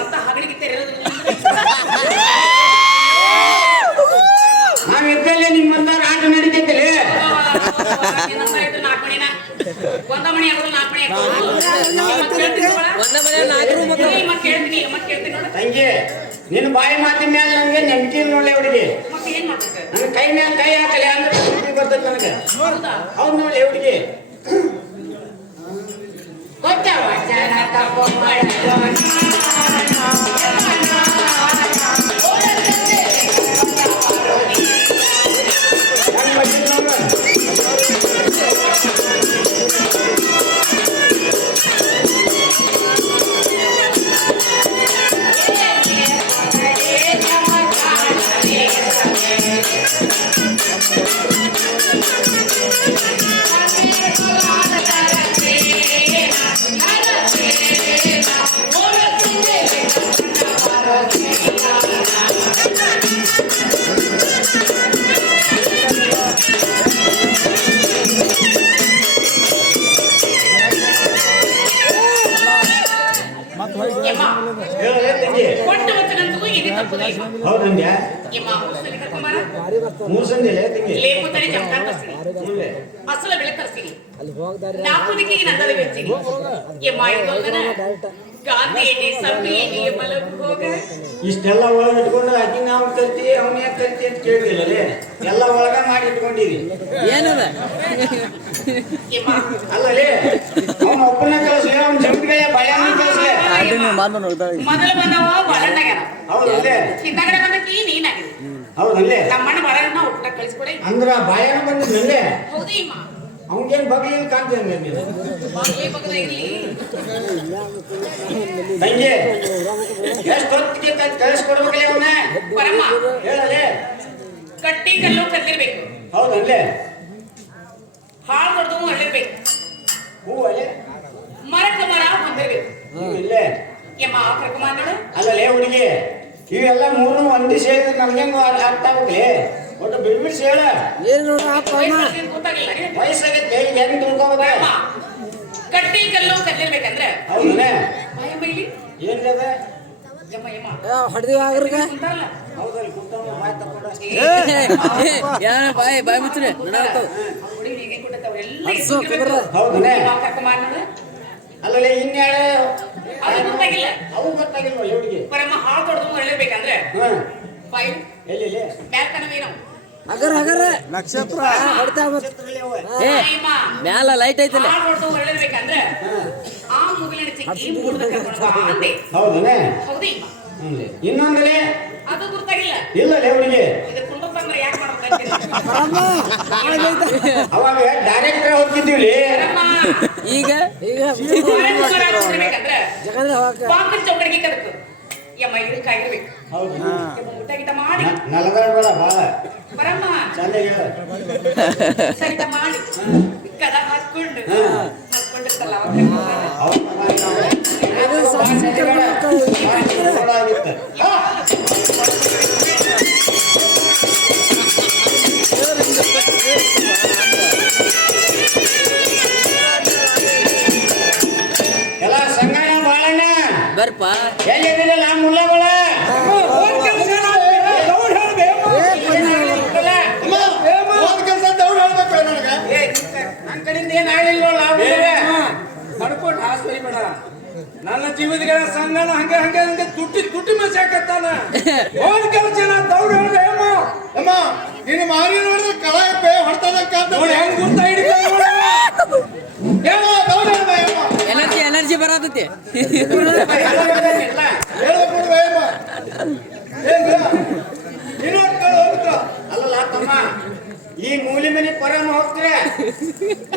ಮತ್ತ ಹಗಲಿಗಿತ್ತೆ ನಮ್ಮ ಇದ್ರು 4 ಮಣಿನ ಒಂದ ಮಣಿ ಆಗೋದು 4 ಮಣಿ ಆಗೋದು ಒಂದ ಮನೆ 4 ರೂಮ್ ಮತ್ತೆ ಕೇಳ್ತೀನಿ ನೋಡು ತಂಗಿ ನಿನ್ನ ಬಾಯಿ ಮಾತಿನ ಮೇಲೆ ನನಗೆ ನಂಬಿಕೆ ಇಲ್ಲ ನೋಡ್ಲಿ ಹುಡುಗಿ ಮತ್ತೆ ಏನ್ ಮಾಡ್ಬೇಕು ನನ್ನ ಕೈ ಮೇಲೆ ಕೈ ಹಾಕಲಿ ಅಂದ್ರೆ ಬುದ್ಧಿ ಬರ್ತದೆ ನನಗೆ ಹೌದಾ ಹೌದು ನೋಡಿ ಹುಡುಗಿ ಗೊತ್ತವ ಜನ ತಪ್ಪು ಹೇಳಲೇ ತಂಗಿ ಕೊಟ್ಟ ವಚನಂತೂ ಇದು ತಪ್ಪುದೇ ಹೌದಂದ್ಯಾ ಯಮ್ಮ ಮುಸಲಿ ಕರ್ಕೊಂಬಾರ 3 ಸಂದಿಲೆ ತಂಗಿ ಲೇಪುತರಿ ಜಮಖಾನ ತರ್ಸಿನಿ ಮುಂದೆ ಅಸಲ ಬೆಳೆ ತರ್ಸಿನಿ ನಾಪುದಿಗೆ ನಂದಲಿ ಬೆಚ್ಚಿನಿ ಯಮ್ಮ ಇದೊಂದನ ಗಾಂಧಿ ಎಣ್ಣೆ ಸಪ್ಪಿ ಎಣ್ಣೆ ಮಲಗು ಹೋಗ ಇಷ್ಟೆಲ್ಲ ಒಳಗೆ ಇಟ್ಕೊಂಡು ಅಜ್ಜಿ ನಾವು ತರ್ತಿ ಅವನ ಯಾಕೆ ತರ್ತಿ ಅಂತ ಕೇಳಿಲ್ಲಲೇ ಎಲ್ಲ ಒಳಗ ಮಾಡಿ ಇಟ್ಕೊಂಡಿರಿ ಏನದ ಯಮ್ಮ ಅಲ್ಲಲೇ ಅವನ ಒಬ್ಬನ ಕಳಿಸ್ಲಿ ಅವನ ಜಂಪಿಗೆ ಬಳ್ಯಾನ ಕಳಿಸ್ಲಿ ಮೊದಲು ಬಂದವ ಬಾಳಣ್ಣಗ್ಯಾನ ಹೌದಲ್ಲೇ ಹಿಂದಗಡೆ ಬಂದಕಿ ನೀನಾಗಿದೆ ಹೌದಲ್ಲೇ ನಮ್ಮಣ್ಣ ಬಾಳಣ್ಣ ಊಟ ಕಳಿಸ್ಕೊಡಿ ಅಂದ್ರ ಬಾಯಾನ ಬಂದಿದ್ನಲ್ಲೇ ಹೌದು ಯಮ್ಮ ಅವನಿಗೇನು ಬಗ್ಲಿಲ್ಲ ಕಾಣ್ತದೆ ನೀವು ಬಾಗ್ಲೇ ಬಗಲ ಇರ್ಲಿ ತಂಗಿ ಎಷ್ಟು ಹೊತ್ತಿಗೆ ಕಳಿಸ್ಕೊಡ್ಬೇಕಲ್ಲ ಅವನ ಪರಮ್ಮ ಹೇಳಲೇ ಕಟ್ಟಿ ಕಲ್ಲು ಕಲ್ಲಿರ್ಬೇಕು ಹೌದಲ್ಲೇ ಹಾಳು ದೊಡ್ಡದು ಅಲ್ಲಿರ್ಬೇಕು ಹೂವಲ್ಲೇ ಮರಕ ಮರ ಹೊಂದಿರ್ಬೇಕು ಇಲ್ಲೇ ಯಮ್ಮ ಕರ್ಕೊಂಬಂದಳು ಅಲ್ಲಲೇ ಹುಡುಗಿ ಇವೆಲ್ಲ ಮೂರು ಒಂದಿ ಸೇರಿದ್ರೆ ನಮ್ಗೆ ಅರ್ಥ ಆಗ್ಬೇಕಲೇ ಒಟ್ಟು ಬಿಡ್ಬಿಡ್ಸಿ ಹೇಳ ಗೊತ್ತಾಗಿಲ್ಲ ವಯಸ್ಸಾಗೈತೆ ಹೆಂಗ್ ತಿಳ್ಕೊಬೇಕ ಪರಮ್ಮ ಕಟ್ಟಿ ಕಲ್ಲು ಕಲ್ಲಿರ್ಬೇಕಂದ್ರೆ ಹೌದನೇ ಬಾಯ ಮೈಲಿ ಏನ್ರದ ಯಮ್ಮ ಯಮ್ಮ ಹೊಡೆದಿವ ಅವ್ರಿಗೆ ಕುಂತಾರಲ್ಲ ಹೌದಲ್ಲ ಕುಂತವ್ನ ಬಾಯ್ ತಕೊಂಡ ಯಾರ ಬಾಯಿ ಮುಚ್ಚ್ರೆ ನಡಾವತ್ತಾವ ಹುಡುಗಿ ಹೇಗೆ ಕೊಟ್ಟವ ಎಲ್ಲ ಹೌದನೇ ಕರ್ಕೊಂಬಂದಳು ಅಲ್ಲಲೇ ಇನ್ಯಾಳೆ ಅದು ಗೊತ್ತಾಗಿಲ್ಲ ಅವು ಗೊತ್ತಾಗಿಲ್ವ ಹುಡುಗಿ ಪರಮ್ಮ ಹಾಳು ದೊಡ್ಡದು ಅಲ್ಲಿರ್ಬೇಕಂದ್ರೆ ಹಾ ಬಾಯಿ ಎಲ್ಲಿ ಬ್ಯಾಲ್ ಕಣವೇನು ಹಗರ ನಕ್ಷತ್ರ ಹೊಡ್ತಾವ ಏ ಮ್ಯಾಲ ಲೈಟ್ ಐತಲ್ಲ ಹೊರಳಿರ್ಬೇಕಂದ್ರೆ ಆ ಮುಗಿಲಿನ ಚಿಕ್ಕಿ ಮೂಡ್ದ ಕರ್ಕೊಂಡು ಬಾ ಅಂದೆ ಹೌದನೇ ಹೌದಿ ಇನ್ನೊಂದಲೇ ಅದು ಗೊತ್ತಾಗಿಲ್ಲ ಇಲ್ಲಲೇ ಹುಡುಗಿ ಇದು ಕುಂಡ್ರತಂದ್ರೆ ಯಾಕೆ ಮಾಡ್ಬೇಕಂತೀನಿ ಅವಾಗ ಡೈರೆಕ್ಟರ್ ಹೋಗ್ತಿದ್ದೀವಿ ಈಗ ಬೇಕಂದ್ರೆ ಪಾಕದ ಚೌಕಡಿಗೆ ಕದಕು ಯಮ್ಮ ಇದಕ್ಕಾಗಿರ್ಬೇಕು ಹೌದು ಯಮ್ಮ ಊಟ ಗಿಟ ಮಾಡಿ ನಲಗಡ ಬಾಳ ಬರಮ್ಮ ಚಂದ ಹೇಳ ಸರಿತ ಮಾಡಿ ಕದ ಹಾಕೊಂಡು ಹಾಕೊಂಡಿರ್ತಲ್ಲ ಎಲ್ಲ ಸಂಗಣ ಬಾಳಣ್ಣ ಬರ್ಪ ಎಲ್ಲಿದ್ದೀರಲ್ಲ ಮುಲ್ಲಗಳ ಕೆಲಸ ದೌಡ್ ಹೇಳ್ಬೇಕು ನನಗೆ ನನ್ನ ಕಡೆಯಿಂದ ಏನ್ ಆಗಿಲ್ವಲ್ಲ ತಡ್ಕೊಂಡು ಹಾಸ್ಪರಿ ಬೇಡ ನನ್ನ ಜೀವದ ಸಂಗಣ ಹಂಗೆ ತುಟ್ಟಿ ಮಸಾಕತ್ತಾನ ಹೋದ್ ಕೆಲಸ ದೌಡ್ ಹೇಳ್ದೆ ಅಮ್ಮ ನಿನ್ನ ಮಾರಿ ನೋಡಿದ್ರೆ ಕಳಾಯಪ್ಪೆ ಹೊಡ್ತದಕ್ಕ ನೋಡಿ ಹೆಂಗ್ ಗುರ್ತ ಹಿಡಿತಾನ ನೋಡು. ಹೇಳೋ ದೌಡ್ ಹೇಳ್ದೆ ಅಮ್ಮ ಎನರ್ಜಿ ಬರತೈತಿ ಹೇಳ್ಬೇಕು ನೋಡುವೆ ಅಮ್ಮ ಅಲ್ಲಲ್ಲ ತಮ್ಮ ಈ ಮೂಲಿ ಮನೆ ಪರಮ ಹೋಗ್ತೀರ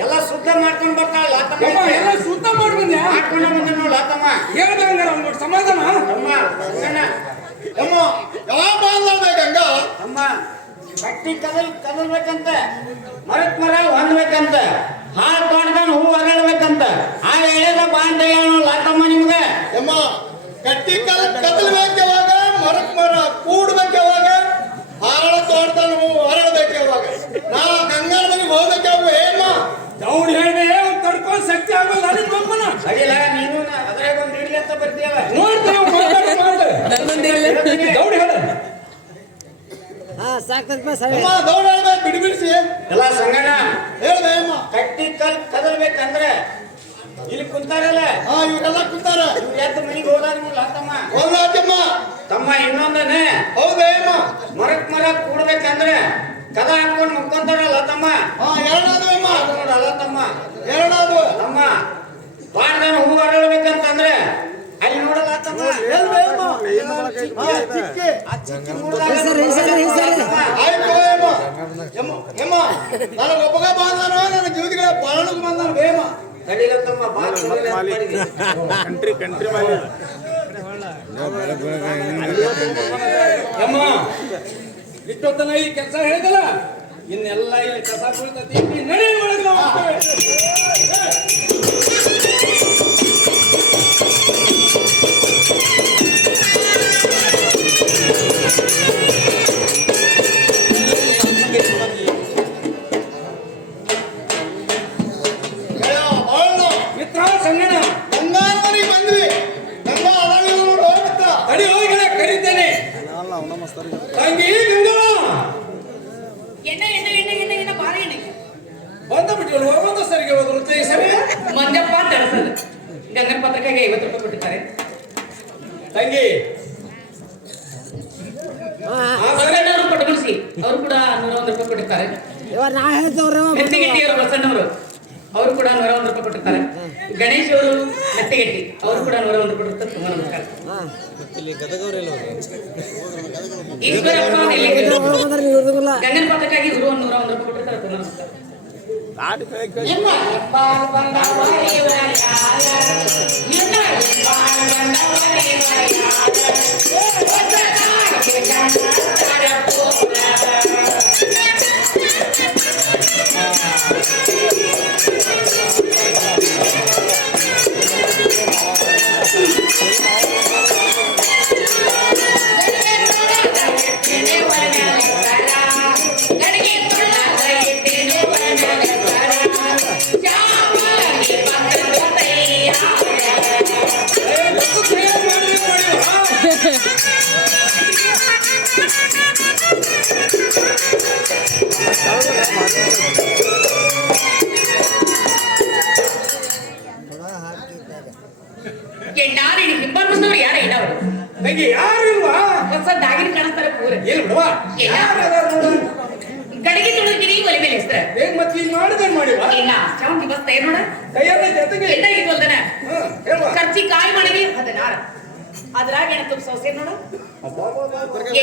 ಎಲ್ಲ ಶುದ್ಧ ಮಾಡ್ಕೊಂಡು ಬರ್ತಾಳ ಯಮ್ಮ, ಎಲ್ಲ ಶುದ್ಧ ಮಾಡ್ಬಂದ್ಯಾ ಮಾಡ್ಕೊಂಡ ಬಂದ ನೋಡ್ಲ ತಮ್ಮ ಹೇಳ್ದಂಗ ಒಂದ್ ಸಮಾಧಾನ ತಮ್ಮ ಸಂಗಣ್ಣ ಅಮ್ಮ ಯಾವ ಬಾಲ್ದಾಡ್ಬೇಕಂಗ ತಮ್ಮ ಕಟ್ಟಿ ಕದಲ್ಬೇಕಂತ ಮರಕ್ ಮರ ಹೊಂದ್ಬೇಕಂತ ಹಾಲು ತೋಟದನ್ ಹೂ ಅರಳ್ಬೇಕಂತ ಆ ಎಳೆದ ಬಾಂಡ್ ಹೇಳೋಣ ತಮ್ಮ ನಿಮ್ಗೆ ಅಮ್ಮ ಕಟ್ಟಿ ಕದಲ್ಬೇಕು ಯಾವಾಗ ಮರಕ್ ಮರ ಕೂಡ್ಬೇಕು ಯಾವಾಗ ಹಾರಳ ತೋಟದ ಹೊರಡ್ಬೇಕು ಯಾವಾಗ ನಾ ಗಂಗಾಳ ಮನೆಗೆ ಹೋಗ್ಬೇಕು ಯಾವಾಗ ಏಮ್ಮ ದೌಡ್ ಹೇಳ್ದೆ ತಡ್ಕೊಂಡ್ ಶಕ್ತಿ ಆಗೋಲ್ಲ ನಿನ್ ಒಬ್ಬನ ಅಡಿಲ್ಲ ನೀನು ಅದ್ರಾಗ ಒಂದು ಹಿಡಿ ಅಂತ ಬರ್ತೀಯಲ್ಲ ನೋಡ್ತೇವೆ ನನ್ನೊಂದಿರಲಿ ದೌಡ್ ಹೇಳ ಅಮ್ಮ ದೌಡ್ ಹೇಳ್ಬೇಕು ಬಿಡಿಸಿ ಎಲ್ಲ ಸಂಗಣ ಹೇಳ್ದೆ ಅಮ್ಮ. ಕಟ್ಟಿ ಕದಲ್ಬೇಕಂದ್ರೆ ಇಲ್ಲಿ ಕುಂತಾರಲ್ಲ ಹಾ ಇವರೆಲ್ಲ ಕೂತಾರ. ಇವ್ರು ಎದ್ದು ಮನೆಗೆ ಹೋದಾಗ ನೋಡ್ಲ ತಮ್ಮ ಹೋಗ್ಲಾಕಮ್ಮ. ತಮ್ಮ ಇನ್ನೊಂದನೆ ಹೌದೇ ಅಮ್ಮ. ಮರ ಕೂಡ್ಬೇಕಂದ್ರೆ ಕದ ಹಾಕೊಂಡು ಮುಕ್ಕೊಂತಾರಲ್ಲ ತಮ್ಮ ಹಾ ಎರಡಾದ್ವು ಅಮ್ಮ. ಅದು ನೋಡಲ್ಲ ತಮ್ಮ ಎರಡಾದ್ವು. ತಮ್ಮ ಬಾಡ್ದನ ಹೂ ಅರಳ್ಬೇಕಂತಂದ್ರೆ ಅಲ್ಲಿ ನೋಡಲ್ಲ ತಮ್ಮ ಹೇಳ್ದೆ ಅಮ್ಮ. ಹಾ, ಚಿಕ್ಕಿ. ಆ ಚಿಕ್ಕಿ ನೋಡ್ದಾಗ ತಮ್ಮ. ಆಯ್ತು ಅಮ್ಮ. ಎಮ್ಮ ನನಗೆ ಒಬ್ಬಗ ಬಂದಾನೋ ನನ್ನ ಜೀವಿತಗಳ ಬಾಳಕ್ಕೆ ಬಂದಾನ ಬೇಮ. ಕಡಿಲ ತಮ್ಮ ಬಾತ್ ಕಂಟ್ರಿ ಮಾಡಿ ಅಮ್ಮ ಇಷ್ಟೊತ್ತನ ಈ ಕೆಲಸ ಹೇಳಿದಲ್ಲ ಇನ್ನೆಲ್ಲ ಇಲ್ಲಿ ಕಸ ಕುಳಿತೈತಿ ನಡೆ ಒಳಗೆ ನಾವು ಹೋಗ್ತೇವೆ. ಮಿತ್ರ ಸಂಗಣ ಗಂಗಾನ ಮನೆಗೆ ಬಂದ್ವಿ. ಗಂಗಾ ಅಡವಿ ನೋಡಿ ಹೋಗ್ಬಿಟ್ಟ. ಅಡಿ ಹೋಗಿ ಕರೀತೇನೆ ತಂಗಿ ಗಂಗಾ ಎಣ್ಣ ಬಾಳ ಎಣ್ಣೆ ಬಂದ ಬಿಟ್ಟು ಒಂದು ಸರಿಗೆ ಹೋದ್ರು ಸರಿ ಮಂಜಪ್ಪ ಅಂತ ಅನಿಸಲ್ಲ. ಗಂಗನ ಪತ್ರಕ್ಕಾಗಿ 50 ರೂಪಾಯಿ ಕೊಟ್ಟಿದ್ದಾರೆ. ತಂಗಿ ಬಸಣ್ಣವರು ಪಟಗುಣಿಸಿ ಅವರು ಕೂಡ 101 ರೂಪಾಯಿ ಕೊಟ್ಟಿದ್ದಾರೆ. ಮೆತ್ತಿಗೆಟ್ಟಿಯವರು ಬಸಣ್ಣವರು ಅವರು ಕೂಡ 101 ರೂಪಾಯಿ ಕೊಟ್ಟಿರ್ತಾರೆ. ಗಣೇಶ್ ಅವರು ಮೆತ್ತಿಗೆಟ್ಟಿ ಅವರು ಕೂಡ 101 ರೂಪಾಯಿ ಕೊಟ್ಟಿರ್ತಾರೆ. ತುಂಬಾ ನಮಸ್ಕಾರ. ಈಶ್ವರಪ್ಪ ಗಂಗನ ಪತ್ರಕ್ಕಾಗಿ ಇವರು 101 ರೂಪಾಯಿ ಕೊಟ್ಟಿರ್ತಾರೆ. ತುಂಬಾ ನಮಸ್ಕಾರ. ಹಿಂಬಂದವ್ರು ಯಾರ ಇಡವರು ತಂಗಿ ಯಾರು ಇಲ್ವಾ ಹೊಸ ದಾಗಿನ ಕಾಣಿಸ್ತಾರೆ ಪೂರ ಎಲ್ಲಿ ಬಿಡುವ ಯಾರು ಅದಾರ ನೋಡು ಗಡಿಗೆ ತುಳುಗಿರಿ ಒಲೆ ಮೇಲೆ ಹೆಸ್ರ ಹೇಗ್ ಮತ್ತೆ ಈಗ ಮಾಡಿದೇನ್ ಮಾಡಿವ ಇಲ್ಲ ಚವಂತಿ ಬಸ್ ತಯಾರು ನೋಡ ಕೈಯನ್ನ ಜೊತೆಗೆ ಎಣ್ಣಾಗಿದ್ವಲ್ದನ ಹೇಳುವ ಖರ್ಚಿ ಕಾಯಿ ಮಾಡಿವಿ 16 ಅದ್ರಾಗ ಎಣ್ಣ ತುಪ್ಪ ಸೌಸೆ ನೋಡು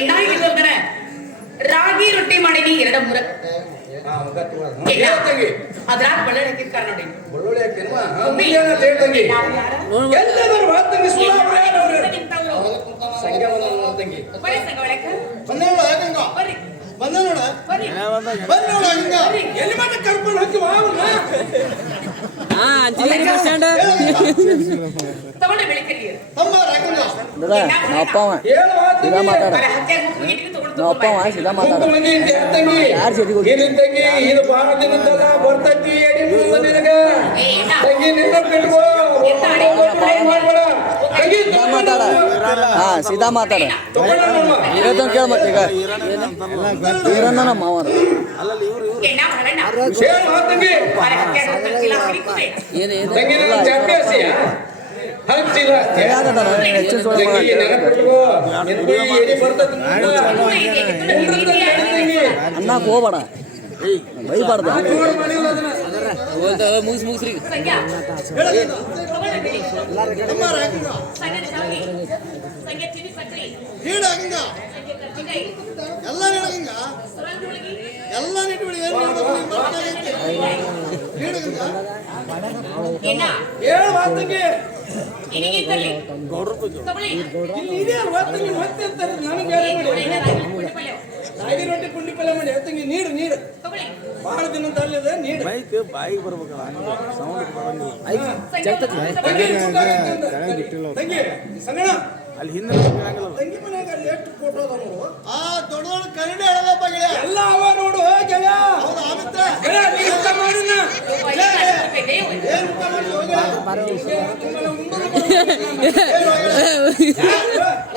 ಎಣ್ಣಾಗಿದ್ವಲ್ದನ ರಾಗಿ ರೊಟ್ಟಿ ಮಾಡಿನಿ 2-3 ತಂಗಿ ಅದ್ರಾಗ ಬಳ್ಳೊಳ್ಳಿ ಹಾಕಿದ್ಕಾರ ನೋಡಿ ಬೆಳ್ಳುಳ್ಳಿ ಹಾಕಿಲ್ವಾ ತಂಗಿ ಎಲ್ಲಾದ್ರೂ ಮಾತು ತಂಗಿ ತಂಗಿ ಬಂದ ನೋಡ ಗಂಗ. ಬರ್ರಿ ಬಂದ ನೋಡ. ಬರ್ರಿ ಬಂದ ನೋಡ ಗಂಗ. ಎಲ್ಲಿ ಮತ್ತೆ ಕರ್ಕೊಂಡು ಹಾಕಿವ ತಗೊಂಡೆ ಬೆಳಿಕಲ್ಲಿ ತಮ್ಮ ಗಂಗ. ಅಪ್ಪವ ಸೀದಾ ಮಾತಾಡ ಅಪ್ಪವ ಸೀದಾ ಮಾತಾಡ ಯಾರು ಜೊತೆಗೆ ಹೋಗಿ ತಂಗಿ ಇದು ಬಹಳ ದಿನದಲ್ಲ ಬರ್ತೈತಿ ನಿನಗ ತಂಗಿ ನಿನ್ನ ಬಿಡ್ಕೋ ಸೀದಾ ಮಾತಾಡ ಹಾ ಸೀದಾ ಮಾತಾಡ ಇರೋದನ್ನ ಕೇಳ ಮತ್ತೆ ಈಗ ಇರೋನ್ನ ನಮ್ಮ ಮಾವರ ತಂಗಿ ಏನು ತಂಗಿ ನನ್ನ ಚಾಂಪಿಯನ್ಸಿ ಹಂಚಿಲ್ಲ ಹೆಚ್ಚಿನ ಸೋಳ ತಂಗಿ ನೆನಪಿಟ್ಕೋ ನಿನಗೂ ಏನಿ ಬರ್ತೈತಿ ಅನ್ನಕ್ಕೆ ಹೋಗ್ಬೇಡ ಬೈಬಾರ್ದು ಮಾಡಿಲ್ಲ ಅದನ್ನ ಮುಗಿಸ್ರಿ ತಮ್ಮ ಗಂಗ. ನೀಡ ಗಂಗ. ಎಲ್ಲ ನೀಡ ಗಂಗ. ಎಲ್ಲ ನೀಟ್ಬಿಡಿ ಏನು ನೀಡ ಗಂಗ. ಹೇಳು ಮಾತಂಗಿ ತಗೊಳ್ಳಿ ಇಲ್ಲಿ ಇದೆ ಅಲ್ವಾ ತಂಗಿ ಮತ್ತೆ ಅಂತಾರೆ ನನಗೆ ಬೇರೆ ರಾಗಿ ರೊಟ್ಟಿ ಪುಂಡಿ ಪಲ್ಯ ಮಾಡಿ ತಂಗಿ ನೀರು ನೀರು ತಗೊಳ್ಳಿ ಬಹಳ ದಿನ ತರಲಿದೆ ನೀರು ಬೈಕ್ ಬಾಯಿಗೆ ಬರ್ಬೇಕಲ್ಲ ಸೌಂಡ್ ತಂಗಿ ಸಂಗಣ ಅಲ್ಲಿ ಹಿಂದೆ ತಂಗಿ ಮನ್ಯಾಗ ಅಲ್ಲಿ ಎಷ್ಟು ಫೋಟೋ ಅದ ನೋಡು ಆ ದೊಡ್ಡ ದೊಡ್ಡ ಕನ್ನಡಿ ಹೇಳದಪ್ಪ ಗೆಳೆಯ. ಎಲ್ಲ ಅವ ನೋಡು ಗೆಳೆಯ ಹೌದಾ ಆಮಿತ್ರ? ಗೆಳೆಯ ನೀ ಊಟ ಮಾಡಿನ ಏನ್ ಊಟ ಮಾಡಿ ಹೋಗಿ?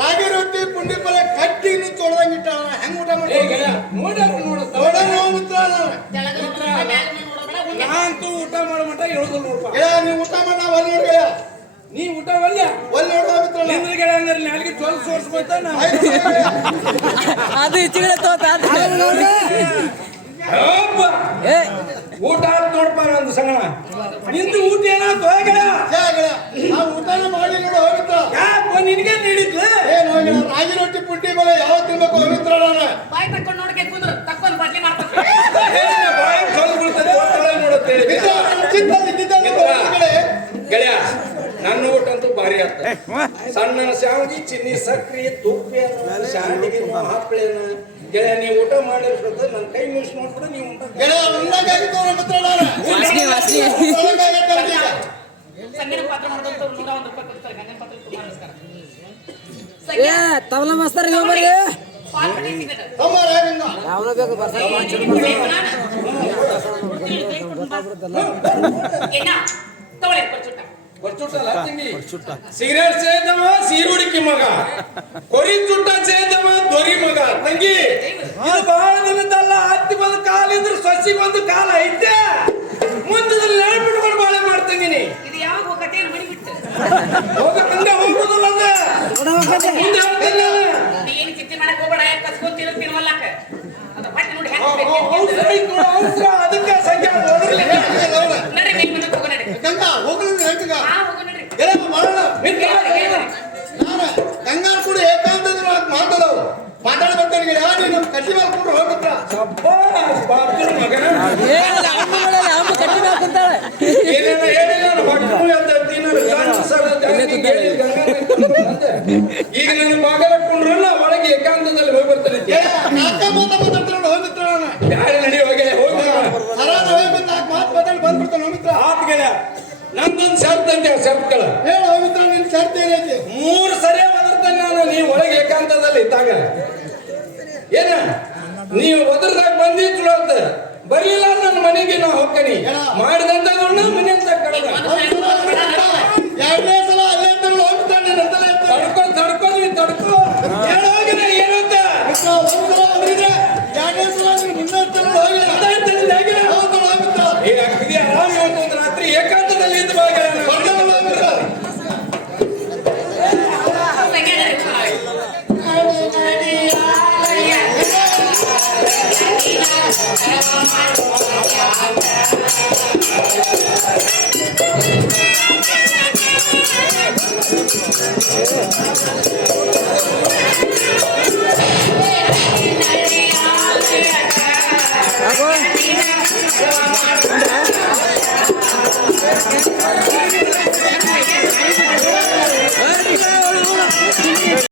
ರಾಗಿ ರೊಟ್ಟಿ ಪುಂಡಿ ಪಲ್ಯ ಕಟ್ಟಿ ತೊಳೆದಂಗಿಟ್ಟ ಹೆಂಗ್ ಊಟ ಮಾಡಿ ಗೆಳೆಯ ನೋಡ್ಯಾರ ನೋಡು ನೋಡ ನಾವು ಮಿತ್ರ ಅಂತೂ ಊಟ ಮಾಡೋ ಮಟ ಹೇಳುದಿಲ್ಲ ನೋಡಪ್ಪ. ಗೆಳೆಯ ನೀವು ಊಟ ಮಾಡಿ ನಾವು ಅಲ್ಲಿ ನೋಡಿ ಗೆಳೆಯ ನೀ ಊಟ ಒಲ್ಯ ಒಲ್ಲಿ ನೋಡುವ ಮಿತ್ರಣ್ಣ ನಿಂದ್ರ ಗೆಳೆ ಅಂದ್ರೆ ನಾಲ್ಗೆ ಜೋಲ್ ಸೋರ್ಸ್ಬೋದ ಆಯ್ತು ಗೆಳೆಯ. ಅದು ಈಚೆಗಡೆ ತೋತ ಏ ಊಟ ಆತ್ ನೋಡಪ್ಪ ನಂದು ಸಂಗಣ ನಿಂದು ಊಟ ಏನಾಯ್ತು ಗೆಳೆಯ ಜಯ ಗೆಳೆಯ ನಾವು ಊಟನ ಮಾಡಿ ನೋಡು ಹೋಗಿತ್ರ ಯಾಕ ನಿನಗೆ ನೀಡಿದ್ಲ ಏನು ಗೆಳೆಯ ರಾಗಿ ರೊಟ್ಟಿ ಪುಟ್ಟಿ ಮೇಲೆ ಯಾವ ತಿನ್ಬೇಕು ಹೋಗಿತ್ರ ನಾನು ಬಾಯಿ ತಕ್ಕೊಂಡು ನೋಡಕ್ಕೆ ಕುಂದ್ರು ತಕ್ಕೊಂಡು ಬದ್ಲಿ ಮಾಡ್ತಾರೆ ಬಾಯಿ ಕಲ್ಲು ಬೀಳ್ತದೆ ಒತ್ತಡ ನೋಡುತ್ತೆ ಮಿತ್ರ, ಚಿತ್ತಲ್ಲಿ ಇದ್ದಿದ್ದನ್ನು ಗೆಳೆಯ ಗೆಳೆಯ ನನ್ನ ಊಟ ಅಂತೂ ಭಾರಿ ಆತ ಸಣ್ಣ ಶಾವಿಗೆ ಚಿನ್ನಿ ಸಕ್ರಿ ತುಪ್ಪಿ ಶಾಂಡಿಗೆ ಹಪ್ಪಳೇನ ಗೆಳೆಯ ನೀವು ಊಟ ಮಾಡಿರ್ತದ ನನ್ನ ಕೈ ಮುಗಿಸಿ ನೋಡ್ಬಿಡು ನೀವು ಊಟ ಗೆಳೆಯ ಉಣ್ಣಾಗಿತ್ತು ನಮ್ಮ ಮಿತ್ರ ನಾನು ವಾಸನೆ ವಾಸನೆ ಉಣ್ಣಾಗಾಗೈತೆ ಅಂತ ಈಗ. ಸಂಗೀತ ಪಾತ್ರ ಮಾಡಿದಂತ 101 ರೂಪಾಯಿ ಕೊಡ್ತಾರೆ ಗಂಗನ ಪಾತ್ರ ತುಂಬಾ ನಮಸ್ಕಾರ ಏ ತಬಲ ಮಾಸ್ತರ್ ನೀವು ಬರ್ರಿ ಪಾರ್ಟಿ ಸಿಗದ ತಮ್ಮರೇ ಗಂಗ. ಯಾವನ ಬೇಕು ಬರ್ತಾರೆ ಏನ ತಗೊಳ್ಳಿ ಕೊಡ್ಚುಟ್ಟ ಕೊಚ್ಚುಟ್ಟಲ್ಲ ತಂಗಿ ಸಿಗರೇಟ್ ಸೇದವ ಸೀರುಡಿಕಿ ಮಗ ಕೊರಿ ಚುಟ್ಟ ಸೇದವ ದೊರಿ ಮಗ ತಂಗಿ ಇದು ಬಹಳ ದಿನದಲ್ಲ ಹತ್ತಿ ಬಂದು ಕಾಲಿದ್ರೆ ಸೊಸಿಗೆ ಒಂದು ಕಾಲ ಐತೆ ಮುಂದದಲ್ಲಿ ನೆನ್ಪಿಟ್ಕೊಂಡು ಬಾಳೆ ಮಾಡ್ತಂಗಿನಿ ಇದು ಯಾವಾಗ ಹೋಗತ್ತೆ ಮಣಿ ಬಿಟ್ಟು ಹೋಗ ಹಂಗ ಹೋಗುದಿಲ್ಲ ಮುಂದೆ ಹೇಳ್ತೇನೆ ನಾನು. ಏನು ಚಿಂತೆ ಮಾಡಕ್ ಹೋಗ್ಬೇಡ ಯಾಕೆ ಕಸ್ಕೊಂತಿರೋ ತಿನ್ವಲ್ಲಾಕ ಅದು ಹೊಟ್ಟೆ ನೋಡಿ ಅವಸರ ಐತ್ ನೋಡು, ಅವಸರ ಅದಕ್ಕೆ ಸಂಖ್ಯೆ ಹೋದ್ರಲ್ಲ ನಡ್ರಿ ನೀವು ಮುಂದಕ್ಕೆ ಹೋಗೋಣ ನಡ್ರಿ ಗಂಗ ಹೋಗಲು ಹೇಳ್ತೀಗ ಹೋಗೋಣ ನಡ್ರಿ ಗೆಳೆಯ ಮಾಡೋಣ ಮಿತ್ರ ನಾನು ಗಂಗಾರ ಕೂಡ ಏಕಾಂತದ ಮಾತಾಡವು ಮಾತಾಡ್ಬರ್ತೇನೆ ಗೆಳೆಯ ನೀನು ಕಟ್ಟಿ ಮೇಲೆ ಕೂಡ ಹೋಗ್ಬಿಟ್ರ ಶಬ್ಬಾಸ್ ಬಾಬ್ಜಿ ಮಗನ ಏನಿಲ್ಲ ಅಮ್ಮ ನೋಡಲ್ಲ ಅಮ್ಮ ಕಟ್ಟಿ ಮೇಲೆ ಕುಂತಾಳೆ ಏನೇನ ಹೇಳಿಲ್ಲ ನಾನು ಭಕ್ತರು ಅಂತ ತಿನ್ನೋರು ಗಾಂಧಿ ಸರ್ ಅಂತ ಹೇಳಿ ಗಂಗಾನ ಇಟ್ಕೊಂಡ್ರೆ ಈಗ ನಾನು ಬಾಗಲ ಕುಂಡ್ರಲ್ಲ ಒಳಗೆ ಏಕಾಂತದಲ್ಲಿ ಹೋಗಿ ಬರ್ತಾನೆ ಗೆಳೆಯ ನಾಲ್ಕ ಮಾತಾಡ್ತಾನೆ ಹೋಗ್ಬಿಟ್ರ ನಾನು ಯಾರು ನಡಿ ಹೋಗಿ ಹೋಗಿ ಸರಾದ ಹೋಗ್ಬಿಟ್ಟು ನಾಲ್ಕು ಮಾತು ಮಾತಾಡಿ ಬಂದ್ಬಿಡ್ತಾನೆ ಹೋಗ್ಬಿಟ್ರ ಆತ್ ಗೆಳೆಯ ನಂದೊಂದು ಶರ್ತ್ ಅಂತೆ ಶರ್ತ್ಗಳ ಹೇಳು ಹೋಗ್ಬಿಟ್ರ ನಿನ್ ಶರ್ತ್ ಏನೈತಿ 3 ಸರಿ ಒದರ್ತಾನೆ ನಾನು ನೀವು ಒಳಗೆ ಏಕಾಂತದಲ್ಲಿ ಇದ್ದಾಗ ಏನ ನೀವು ಒದರ್ದಾಗ ಬಂದಿ ಚಲೋ ಅಂತ ಬರ್ಲಿಲ್ಲ ನನ್ನ ಮನೆಗೆ ನಾ ಹೋಗ್ತೀನಿ ಮಾಡಿದಂತ ಮನೆ ಅಂತ ಕಡದ ಎರಡನೇ ಸಲ ಅಲ್ಲೇ ತಗೊಂಡು ಹೋಗ್ಬಿಟ್ಟ ನಿನ್ನ ಹತ್ತಲೇ ತಡ್ಕೊ ನೀ ತಡ್ಕೊ ಹೇಳೋಗಿನ ಏನಂತ ಒಂದ್ಸಲ ಅಂದ್ರಿದ್ರೆ ಎರಡನೇ ಸಲ ನೀನು ಮುಂದೆ ತಗೊಂಡು ಹೋಗಿಲ್ಲ ಹೋಗ್ಬಿಟ್ಟ ಏ ಅಗ್ದಿ ಆರಾಮ್ ಇವತ್ತೊಂದು ರಾತ್ರಿ ಏಕಾಂತದಲ್ಲಿ ಇದ್ದು ಬಾಗ ಬರ್ತಾನಲ್ಲ ಹೋಗ್ಬಿಟ್ಟ ಸಂಗೀತ ಯಾಕೋ